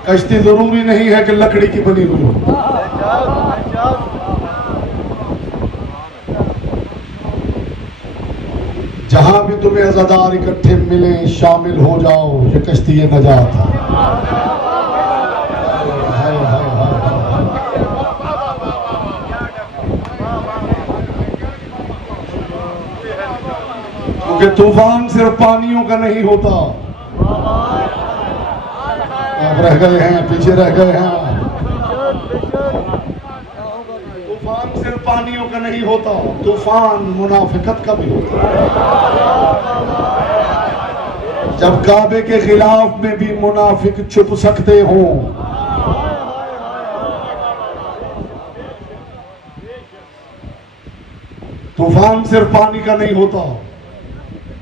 کشتی ضروری نہیں ہے کہ لکڑی کی بنی ہوئی ہو. جہاں بھی تمہیں عزادار اکٹھے ملیں شامل ہو جاؤ، یہ کشتی نجات ہے. کیونکہ طوفان صرف پانیوں کا نہیں ہوتا. آپ رہ گئے ہیں، پیچھے رہ گئے ہیں. طوفان صرف پانیوں کا نہیں ہوتا، طوفان منافقت کا بھی ہوتا. جب کعبے کے خلاف میں بھی منافق چھپ سکتے ہوں، طوفان صرف پانی کا نہیں ہوتا،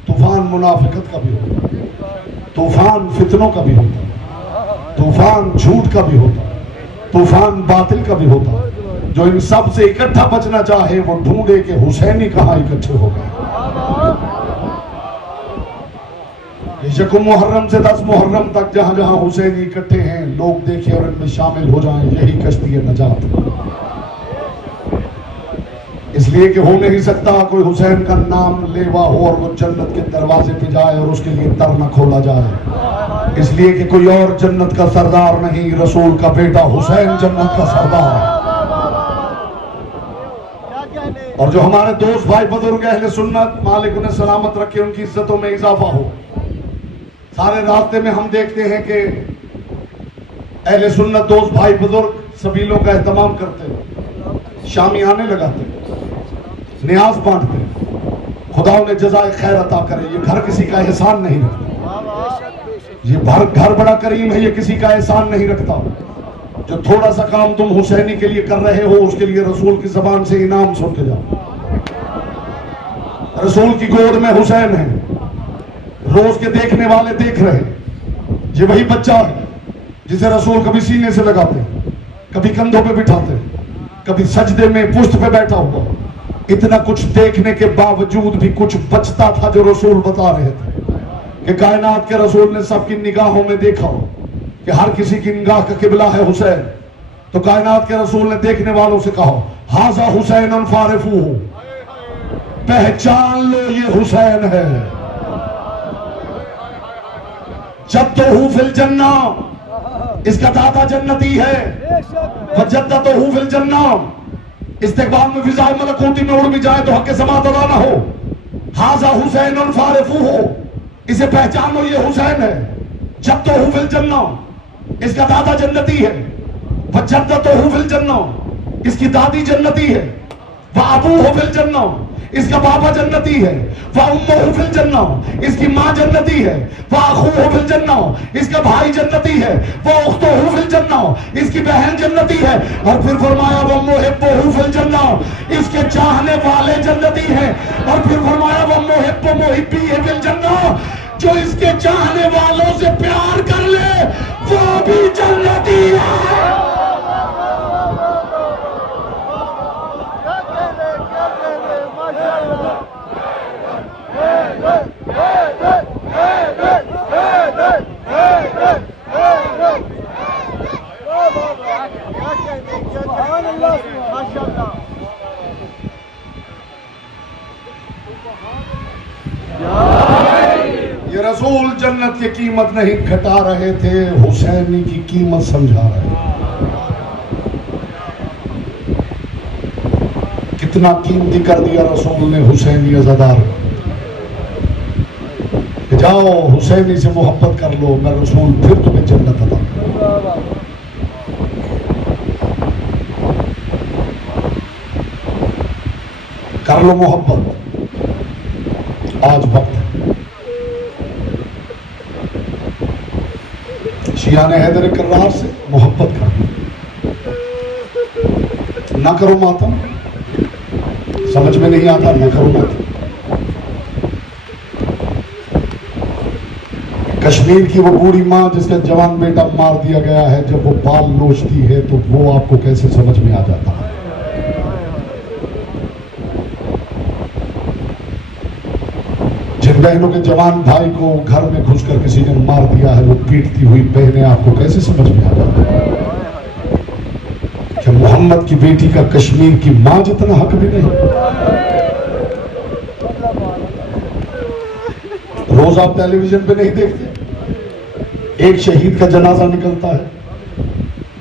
طوفان منافقت کا بھی ہوتا، طوفان فتنوں کا بھی ہوتا، طوفان جھوٹ کا بھی ہوتا، طوفان باطل کا بھی ہوتا۔ جو ان سب سے اکٹھا بچنا چاہے وہ ڈھونڈے کہ حسینی کہاں اکٹھے ہو گئے۔ یکم محرم سے 10 محرم تک جہاں جہاں حسینی اکٹھے ہیں، لوگ دیکھیں اور ان میں شامل ہو جائیں، یہی کشتی نجات۔ اس لیے کہ ہو نہیں سکتا کوئی حسین کا نام لیوا ہو اور وہ جنت کے دروازے پہ جائے اور اس کے لیے در نہ کھولا جائے، اس لیے کہ کوئی اور جنت کا سردار نہیں، رسول کا بیٹا حسین جنت کا سردار ہے۔ اور جو ہمارے دوست بھائی بزرگ اہل سنت، مالک انہیں سلامت رکھے، ان کی عزتوں میں اضافہ ہو، سارے راستے میں ہم دیکھتے ہیں کہ اہل سنت دوست بھائی بزرگ سبیلوں کا اہتمام کرتے، شامیانے لگاتے، نیاز بانٹتے۔ خدا انہیں جزائے خیر عطا کرے۔ یہ گھر کسی کا احسان نہیں رکھتا، یہ گھر بڑا کریم ہے، یہ کسی کا احسان نہیں رکھتا۔ جو تھوڑا سا کام تم حسینی کے لیے کر رہے ہو، اس کے لیے رسول کی زبان سے انعام سن کے جاؤ۔ رسول کی گود میں حسین ہے، روز کے دیکھنے والے دیکھ رہے، یہ وہی بچہ ہے جسے رسول کبھی سینے سے لگاتے، کبھی کندھوں پہ بٹھاتے، کبھی سجدے میں پشت پہ بیٹھا ہوا۔ اتنا کچھ دیکھنے کے باوجود بھی کچھ بچتا تھا جو رسول بتا رہے تھے کہ کائنات کے رسول نے سب کی نگاہوں میں دیکھا ہو کہ ہر کسی کی نگاہ کا قبلہ ہے حسین، تو کائنات کے رسول نے دیکھنے والوں سے کہا ھذا حسین فارفوہ، پہچان لو یہ حسین ہے۔ جدہ فی الجنہ، اس کا دادا جنتی ہے، وجدتہ فی الجنہ، استقبال میں فضائے ملکوتی میں اڑ بھی جائے تو حق سماعت ادا نہ ہو۔ ھذا حسین فارفوہ، اسے پہچانو یہ حسین ہے۔ جدہ فی الجنہ، اس کا دادا جنتی ہے، وجدتہ فی الجنہ، اس کی دادی جنتی ہے، وابوہ فی الجنہ، اس کا بابا جنتی ہے، وامہ فی الجنہ، اس کی ماں جنتی ہے، واخوہ فی الجنہ، اس کا بھائی جنتی ہے، واختہ فی الجنہ، اس کی بہن جنتی ہے، اور پھر فرمایا ومحبہ فی الجنہ، اس کے چاہنے والے جنتی ہیں، اور پھر فرمایا ومحب محبیہ فی الجنہ، جو اس کے چاہنے والوں سے پیار کر لے وہ بھی جنتی ہے۔ یہ رسول جنت کی قیمت نہیں گھٹا رہے تھے، حسینی کی قیمت سمجھا رہے تھے۔ کتنا قیمتی کر دیا رسول نے حسینی عزادار کہ جاؤ حسینی سے محبت کر لو، میں رسول پھر تمہیں جنت عطا کروں۔ کر لو محبت، آج وقت ہے۔ شیعان حیدر کرار سے محبت کرو، نہ کرو ماتم، سمجھ میں نہیں آتا نہ کرو ماتم۔ کشمیر کی وہ بوڑھی ماں جس کا جوان بیٹا مار دیا گیا ہے، جب وہ بال نوچتی ہے تو وہ آپ کو کیسے سمجھ میں آ جاتا ہے؟ جن بہنوں کے جوان بھائی کو گھر میں گھس کر کسی نے مار دیا ہے، وہ پیٹتی ہوئی بہنیں آپ کو کیسے سمجھ میں آ جاتا ہے کہ محمد کی بیٹی کا کشمیر کی ماں جتنا حق بھی نہیں؟ روز آپ ٹیلی ویژن پہ نہیں دیکھتے ایک شہید کا جنازہ نکلتا ہے،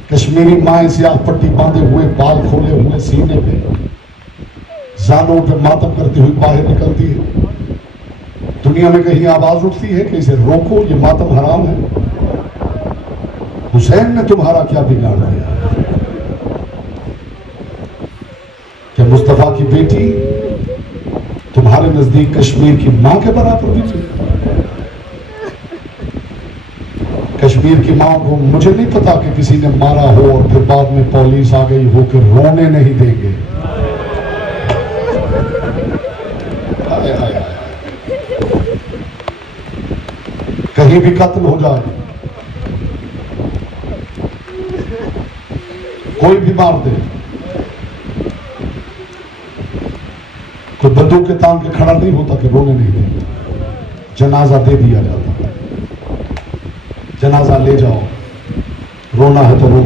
کشمیری مائیں سیاہ پٹی باندھے ہوئے، بال کھولے ہوئے، سینے پہ زانوں پہ ماتم کرتی ہوئی باہر نکلتی ہے۔ دنیا میں کہیں آواز اٹھتی ہے کہ اسے روکو، یہ ماتم حرام ہے؟ حسین نے تمہارا کیا بگاڑ دیا؟ کہ مصطفیٰ کی بیٹی تمہارے نزدیک کشمیر کی ماں کے برابر بھی تھی؟ کشمیر کی ماں کو مجھے نہیں پتا کہ کسی نے مارا ہو اور پھر بعد میں پولیس آ گئی ہو کہ رونے نہیں دیں گے. ہائے ہائے ہائے. کہیں بھی قتل ہو جائے، کوئی بھی مار دے، کوئی بندوق کے تان کے کھڑا نہیں ہوتا کہ رونے نہیں دیں. جنازہ دے دیا جاتا، جنازہ لے جاؤ، رونا ہے تو رو.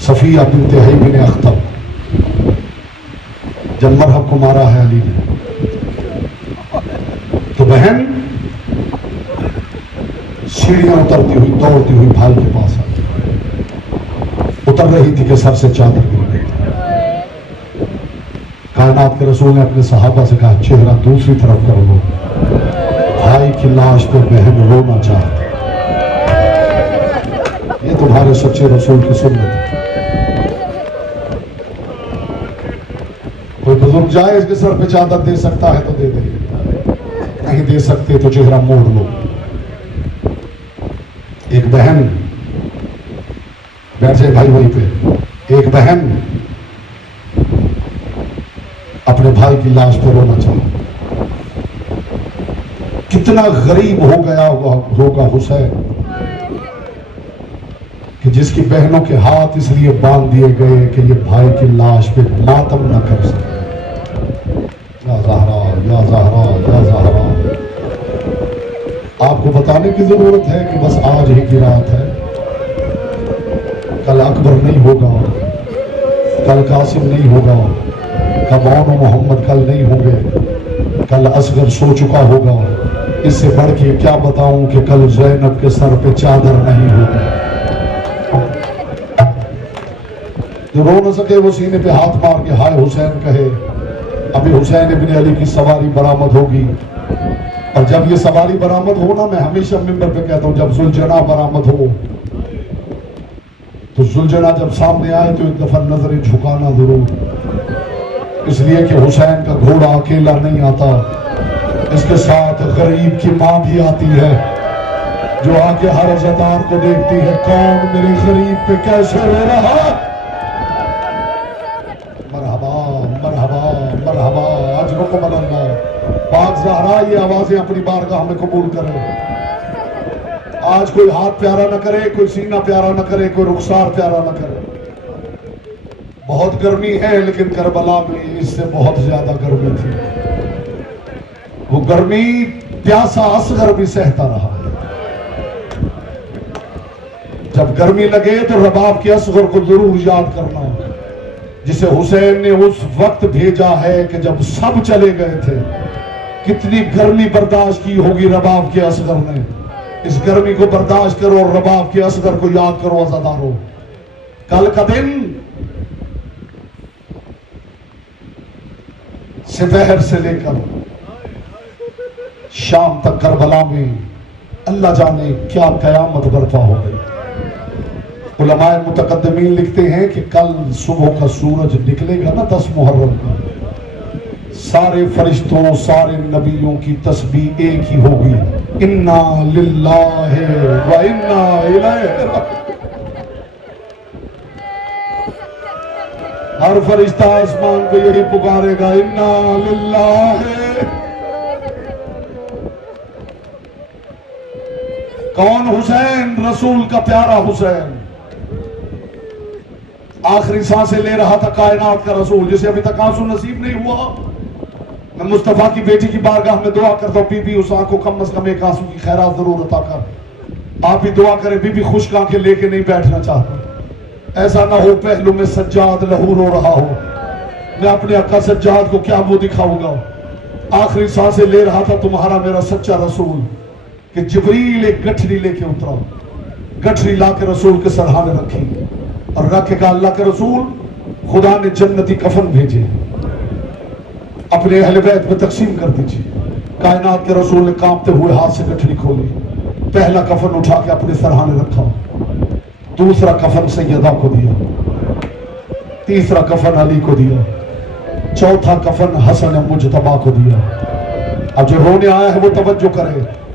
صفیہ بنت حی بن اخطب جب مرہب کو مارا ہے علی نے تو بہن سیڑھیاں اترتی ہوئی دوڑتی ہوئی بھائی کے پاس آئی، اتر رہی تھی کہ سر سے چادر گر گئی. کائنات کے رسول نے اپنے صحابہ سے کہا چہرہ دوسری طرف کر لو، بھائی کی لاش پہ بہن رونا چاہتی. یہ تمہارے سچے رسول کی سنت ہے. کوئی بزرگ جائے اس کے سر پہ چادر دے سکتا ہے تو دے دے، نہیں دے سکتے تو چہرہ موڑ لو. ایک بہن بیٹھ جائے بھائی وہیں پہ، ایک بہن اپنے بھائی کی لاش پہ رونا چاہے. کتنا غریب ہو گیا ہوگا حسین کہ جس کی بہنوں کے ہاتھ اس لیے باندھ دیے گئے کہ یہ بھائی کی لاش پہ ماتم نہ کر سکے. یا زہرا یا زہرا یا زہرا. آپ کو بتانے کی ضرورت ہے کہ بس آج ہی کی رات ہے، کل اکبر نہیں ہوگا، کل قاسم نہیں ہوگا، کل مولانا محمد کل نہیں ہوں گے، کل اصغر سو چکا ہوگا. اس سے بڑھ کے کیا بتاؤں کہ کل زینب کے سر پہ چادر نہیں ہوگی. جو رو نہ سکے وہ سینے پہ ہاتھ مار کے ہائے حسین کہے. ابھی حسین ابن علی کی سواری برآمد ہوگی، اور جب یہ سواری برآمد ہو نا، میں ہمیشہ ممبر پہ کہتا ہوں جب ذوالجناح برآمد ہو تو ذوالجناح جب سامنے آئے تو ایک دفعہ نظریں جھکانا ضرور، اس لیے کہ حسین کا گھوڑا اکیلا نہیں آتا، اس کے ساتھ غریب کی ماں بھی آتی ہے جو آ کے ہر عزادار کو دیکھتی ہے کون میرے غریب پہ کیسے رو رہا. مرحبا مرحبا مرحبا اجرکم اللہ. پاک زہرا یہ آوازیں اپنی بارگاہ میں قبول کرے. آج کوئی ہاتھ پیارا نہ کرے، کوئی سینہ پیارا نہ کرے، کوئی رخسار پیارا نہ کرے. بہت گرمی ہے لیکن کربلا میں اس سے بہت زیادہ گرمی تھی. وہ گرمی پیاسا اصغر بھی سہتا رہا. جب گرمی لگے تو رباب کے اصغر کو ضرور یاد کرنا، جسے حسین نے اس وقت بھیجا ہے کہ جب سب چلے گئے تھے. کتنی گرمی برداشت کی ہوگی رباب کے اصغر نے. اس گرمی کو برداشت کرو اور رباب کے اصغر کو یاد کرو عزادارو. کل کا دن سپہر سے لے کر شام تک کربلا میں اللہ جانے کیا قیامت برپا ہو گئی. علماء متقدمین لکھتے ہیں کہ کل صبح کا سورج نکلے گا نا 10 محرم کا، سارے فرشتوں سارے نبیوں کی تسبیح ایک ہی ہوگی، انا للہ و انا الیہ راجعون. ہر فرشتہ آسمان کو یہی پکارے گا انا للہ. کون؟ حسین، رسول کا پیارا حسین. آخری سانسیں لے رہا تھا کائنات کا رسول، جسے ابھی تک آنسو نصیب نہیں ہوا. میں مصطفیٰ کی بیٹی کی بارگاہ میں دعا کرتا ہوں، بی بی اس آنکھ کو کم از کم ایک آنسو کی خیرات ضرور عطا کر. آپ بھی دعا کریں. بی بی خشک آنکھیں لے کے نہیں بیٹھنا چاہتا، ایسا نہ ہو پہلو میں سجاد لہو رو رہا ہو. میں اپنے آقا سجاد کو کیا وہ دکھاؤں گا. آخری سانسیں لے رہا تھا تمہارا میرا سچا رسول کہ جبریل ایک گٹھری لے کے اترا. گٹھری لا کے رسول کے سرہانے رکھی اور رکھ کے کہا اللہ کے رسول خدا نے جنتی کفن بھیجے، اپنے اہل بیت میں تقسیم کر دیجیے. کائنات کے رسول نے کانپتے ہوئے ہاتھ سے گٹھری کھولی، پہلا کفن اٹھا کے اپنے سرہانے رکھا، دوسرا کفن سیدہ کو دیا، تیسرا کفن علی کو دیا، چوتھا کفن حسن مجتبیٰ کو دیا. اب جو رونے آیا ہے وہ توجہ کرے.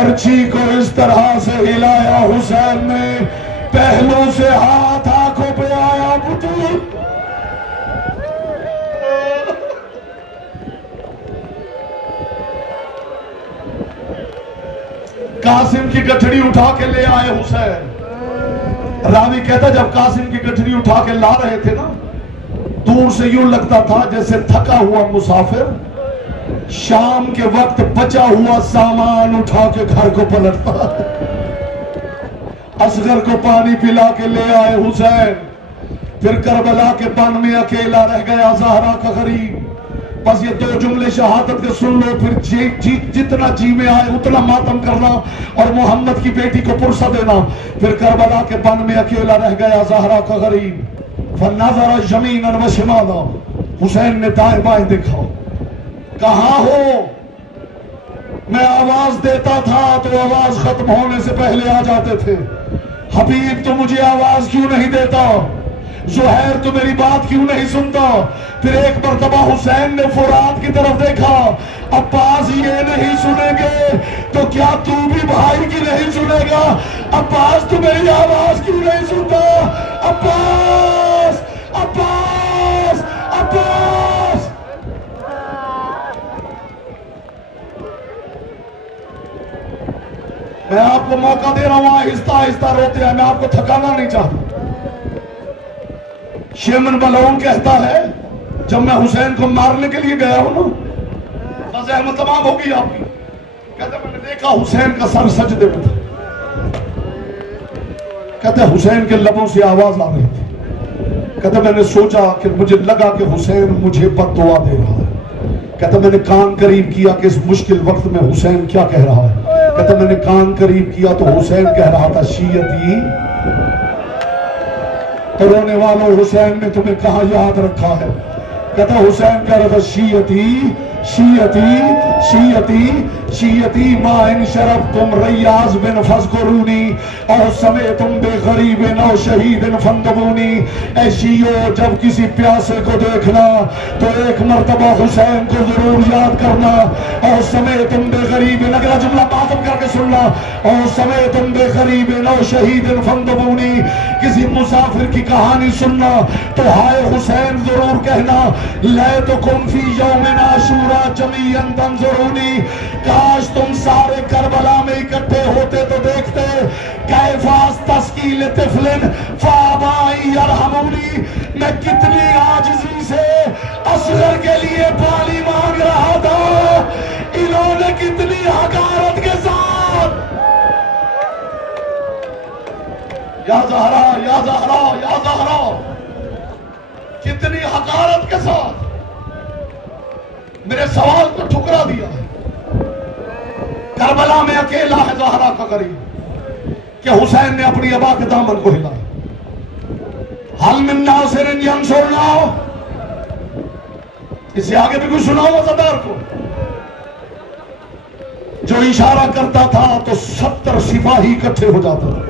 برچی کو اس طرح سے ہلایا حسین نے، پہلو سے ہاتھ آنکھوں پہ آیا بطول۔ قاسم کی گٹھڑی اٹھا کے لے آئے حسین۔ راوی کہتا جب قاسم کی گٹھڑی اٹھا کے لا رہے تھے نا، دور سے یوں لگتا تھا جیسے تھکا ہوا مسافر شام کے وقت بچا ہوا سامان اٹھا کے گھر کو پلٹتا۔ اصغر کو پانی پلا کے لے آئے حسین، پھر کربلا کے بن میں اکیلا رہ گیا زہرا کا غریب۔ بس یہ 2 جملے شہادت کے سن لو، پھر جتنا جی میں آئے اتنا ماتم کرنا اور محمد کی بیٹی کو پرسہ دینا۔ پھر کربلا کے بن میں اکیلا رہ گیا زہرا کا غریب۔ فَنَظَرَ يَمِينًا وَشِمَالًا، حسین نے دائیں بائیں دیکھا، کہاں ہو؟ میں آواز دیتا تھا تو آواز ختم ہونے سے پہلے آ جاتے تھے۔ حبیب تو مجھے آواز کیوں نہیں دیتا؟ زہیر تو میری بات کیوں نہیں سنتا؟ پھر ایک مرتبہ حسین نے فرات کی طرف دیکھا، عباس یہ نہیں سنیں گے تو کیا تو بھی بھائی کی نہیں سنے گا؟ عباس تو میری آواز کیوں نہیں سنتا؟ عباس عباس عباس۔ میں آپ کو موقع دے رہا ہوں، آہستہ آہستہ روتے ہیں، میں آپ کو تھکانا نہیں چاہتا۔ شیمن ملعون کہتا ہے جب میں حسین کو مارنے کے لیے گیا ہوں نا، غزہ احمد تمام ہوگی آپ کی، کہتے میں نے دیکھا حسین کا سر سجدے میں تھا، کہتے حسین کے لبوں سے آواز آ رہی تھی، کہتے میں نے سوچا کہ مجھے لگا کہ حسین مجھے بد دعا دے رہا ہے، کہتے میں نے کان قریب کیا کہ اس مشکل وقت میں حسین کیا کہہ رہا ہے، کہتے میں نے کان قریب کیا تو حسین کہہ رہا تھا شیعتی، تو رونے والوں حسین نے تمہیں کہاں یاد رکھا ہے؟ کہتا حسین کہہ رہا تھا شیعتی شیعتی شیعتی شیعتی ما ان شرفتم ریاض بن فذکرونی او سمعتم بغریب او شہید فندبونی۔ اے شیعو جب کسی پیاسے کو دیکھنا تو ایک مرتبہ حسین کو ضرور یاد کرنا، او سمعتم بغریب، اگلا جملہ ماتم کر کے سننا، او سمعتم بغریب او شہید فندبونی۔ کسی مسافر کی کہانی سننا تو ہائے حسین ضرور کہنا، لیتکم فی یوم عاشورا جمیعا تنظرونی، کاش تم سارے کربلا میں اکٹھے ہوتے تو دیکھتے، کیفاس تسکیل طفل فابائی یرحمونی، میں کتنی عاجزی سے اصغر کے لیے پانی مانگ رہا تھا، انہوں نے کتنی حقارت کے ساتھ، یا زہرا یا زہرا یا زہرا، کتنی حقارت کے ساتھ میرے سوال کو ٹھکرا دیا ہے۔ کربلا میں اکیلا ہے زہرا کا غریب کہ حسین نے اپنی ابا کے دامن کو ہلایا۔ حل من ناصر ینصرنا، اس سے آگے بھی کچھ سناؤ وزادار کو، جو اشارہ کرتا تھا تو 70 سپاہی اکٹھے ہو جاتا تھا۔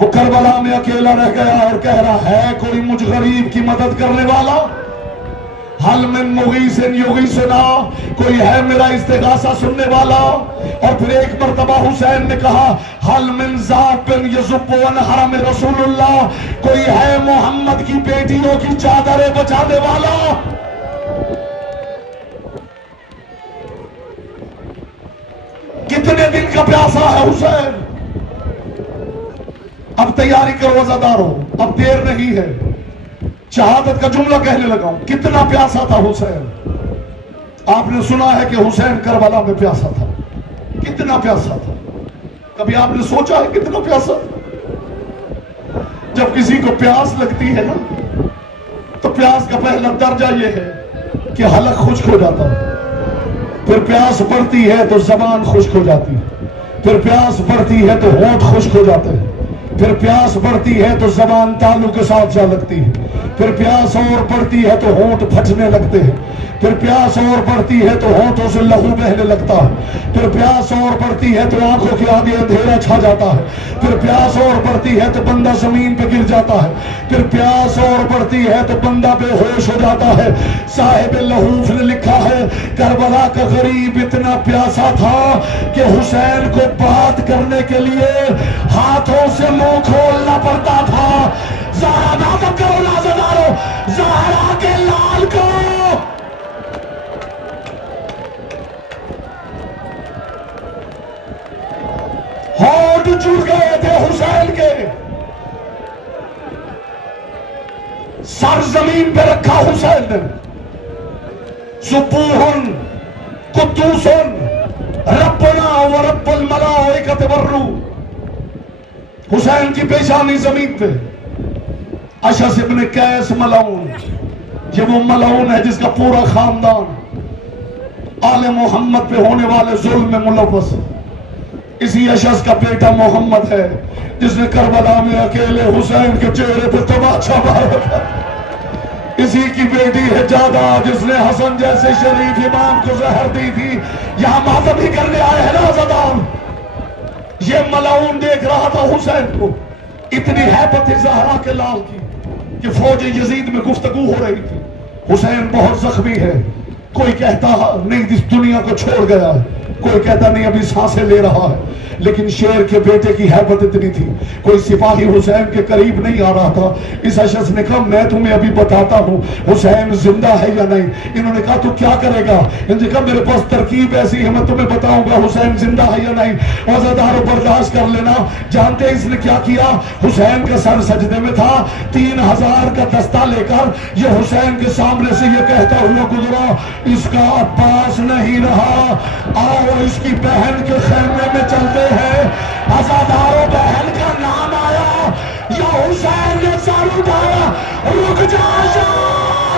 وہ کربلا میں اکیلا رہ گیا اور کہہ رہا ہے کوئی مجھ غریب کی مدد کرنے والا؟ حل من مغیث یغیثنا، کوئی ہے میرا استغاثہ سننے والا؟ اور پھر ایک مرتبہ حسین نے کہا حل من ذاب یذب عن حرم رسول اللہ، کوئی ہے محمد کی بیٹیوں کی چادریں بچانے والا؟ کتنے دن کا پیاسا ہے حسین؟ اب تیاری کرو وزادارو، اب دیر نہیں ہے، شہادت کا جملہ کہنے لگا ہوں۔ کتنا پیاسا تھا حسین؟ آپ نے سنا ہے کہ حسین کربلا میں پیاسا تھا، کتنا پیاسا تھا؟ کبھی آپ نے سوچا ہے کتنا پیاسا تھا؟ جب کسی کو پیاس لگتی ہے نا تو پیاس کا پہلا درجہ یہ ہے کہ حلق خشک ہو جاتا ہے، پھر پیاس بڑھتی ہے تو زبان خشک ہو جاتی ہے، پھر پیاس بڑھتی ہے تو ہونٹ خشک ہو جاتے ہیں، پھر پیاس بڑھتی ہے تو زبان تالو کے ساتھ جا لگتی ہے، پھر پیاس اور بڑھتی ہے تو ہونٹ پھٹنے لگتے ہیں، پھر پیاس اور بڑھتی ہے تو ہونٹوں سے لہو بہنے لگتا ہے، پھر پیاس اور بڑھتی ہے تو آنکھوں کے آگے اندھیرا چھا جاتا ہے، پھر پیاس اور بڑھتی ہے تو بندہ زمین پہ گر جاتا ہے، پھر پیاس اور بڑھتی ہے تو بندہ بے ہوش ہو جاتا ہے. صاحب لہوف نے لکھا ہے کربلا کا غریب اتنا پیاسا تھا کہ حسین کو بات کرنے کے لیے ہاتھوں سے منہ کھولنا پڑتا تھا. زہرا نام کرو نازدارو زہرا کے لال کو ہونٹ جڑ گئے تھے حسین کے. سر زمین پہ رکھا حسین نے. سبوحن قدوسن ربنا و رب الملائکۃ والروح. حسین کی پیشانی زمین پہ. اشعث ابن قیس ملعون، یہ وہ ملعون ہے جس کا پورا خاندان آل محمد پہ ہونے والے ظلم میں ملوث. اسی اشعث کا بیٹا محمد ہے جس نے کربلا میں اکیلے حسین کے چہرے پہ تماچا مارا تھا. اسی کی بیٹی ہے جادا جس نے حسن جیسے شریف امام کو زہر دی تھی. یہاں ماتم ہی کرنے آئے ہیں نا عزادار. یہ ملعون دیکھ رہا تھا حسین کو. اتنی ہیبت تھی زہرا کے لال کی کہ فوج یزید میں گفتگو ہو رہی تھی. حسین بہت زخمی ہے. کوئی کہتا نہیں اس دنیا کو چھوڑ گیا ہے، کوئی کہتا نہیں ابھی سانسیں لے رہا ہے. لیکن شیر کے بیٹے کی ہیبت اتنی تھی کوئی سپاہی حسین کے قریب نہیں آ رہا تھا. اس اشعث نے کہا میں تمہیں ابھی بتاتا ہوں حسین زندہ ہے یا نہیں. انہوں نے کہا تو کیا کرے گا؟ انہوں نے کہا میرے پاس ترکیب ایسی ہے میں تمہیں بتاؤں گا حسین زندہ ہے یا نہیں. عزادارو برداشت کر لینا. جانتے اس نے کیا کیا؟ حسین کا سر سجدے میں تھا. 3000 کا دستہ لے کر یہ حسین کے سامنے سے یہ کہتا ہوا گزرا اس کا عباس نہیں رہا، آؤ اس کی بہن کے خیمے میں چلتے ہیں. عزادارو بہن کا نام آیا یا حسین نے سر اٹھایا. رک جا شاہ،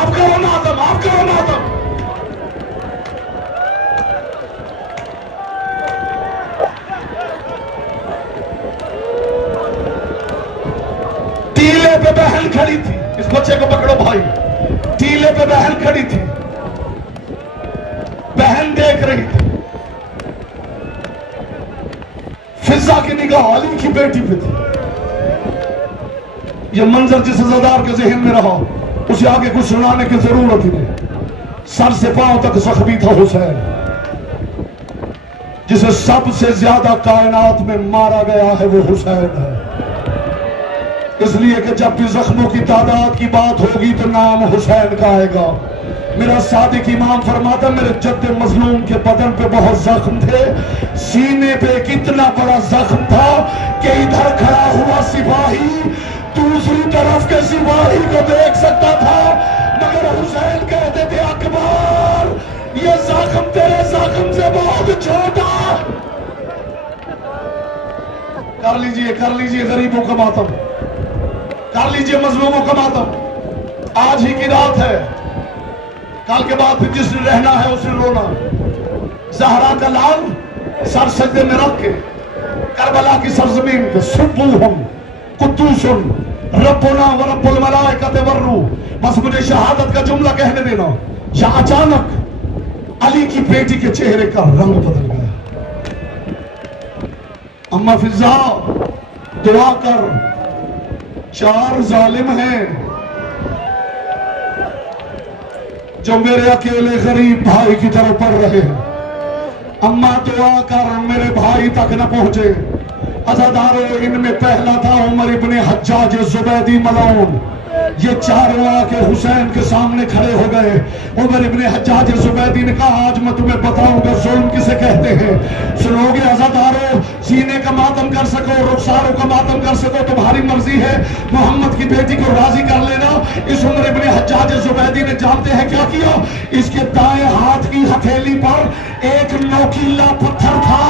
اب کرو ماتم، اب کرو ماتم. ٹیلے پہ بہن کھڑی تھی. اس بچے کو پکڑو بھائی. ٹیلے پہ بہن کھڑی تھی. بہن دیکھ رہی تھی. فضا کی نگاہ علی کی بیٹی پہ تھی. یہ منظر جس عزادار کے ذہن میں رہا اسے آگے کچھ سنانے کی ضرورت ہی نہیں. سر سے پاؤں تک زخمی تھا حسین جسے سب سے زیادہ کائنات میں مارا گیا ہے وہ حسین ہے. اس لیے کہ جب بھی زخموں کی تعداد کی بات ہوگی تو نام حسین کا آئے گا. میرا صادق امام فرماتا میرے جد مظلوم کے بدن پہ بہت زخم تھے. سینے پہ کتنا بڑا زخم تھا کہ ادھر کھڑا ہوا سپاہی دوسری طرف کے سپاہی کو دیکھ سکتا تھا. مگر حسین کہتے تھے اکبر یہ زخم تیرے زخم سے بہت چھوٹا. کر لیجئے غریبوں کا ماتم، کر لیجئے مظلوموں کا ماتم. آج ہی کی رات ہے، کل کے بعد پھر جس نے رہنا ہے اس نے رونا. زہرا کا لال سر سجدے میں رکھ کے کربلا کی سرزمین پہ سبوحن قدوسن ربنا و رب الملائکۃ والروح. بس مجھے شہادت کا جملہ کہنے دینا. یا اچانک علی کی بیٹی کے چہرے کا رنگ بدل گیا. اما فضا دعا کر، 4 ظالم ہیں جو میرے اکیلے غریب بھائی کی طرف پڑھ رہے ہیں. اما دعا کر میرے بھائی تک نہ پہنچے. عزادارو ان میں پہلا تھا عمر ابن حجاج زبیدی ملعون. یہ چاروں آ کے حسین کے سامنے کھڑے ہو گئے. عمر ابن حجاج زبیدی نے کہا آج میں تمہیں بتاؤں گا ظلم کسے کہتے ہیں. سنو گے عزادارو؟ سینے کا ماتم کر سکو، رخساروں کا ماتم کر سکو، تمہاری مرضی ہے. محمد کی بیٹی کو راضی کر لینا. اس عمر ابن حجاج زبیدی نے جانتے ہیں کیا کیا؟ اس کے دائیں ہاتھ کی ہتھیلی پر ایک نوکیلا پتھر تھا.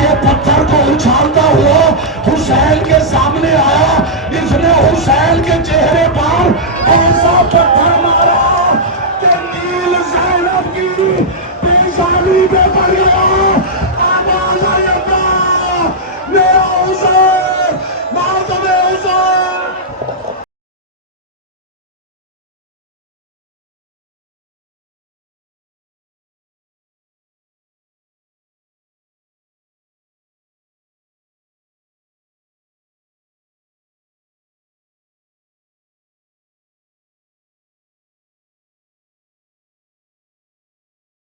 یہ پتھر کو اچھالتا ہوا حسین کے سامنے آیا. اس نے حسین کے چہرے پر ایسا پتھر مارا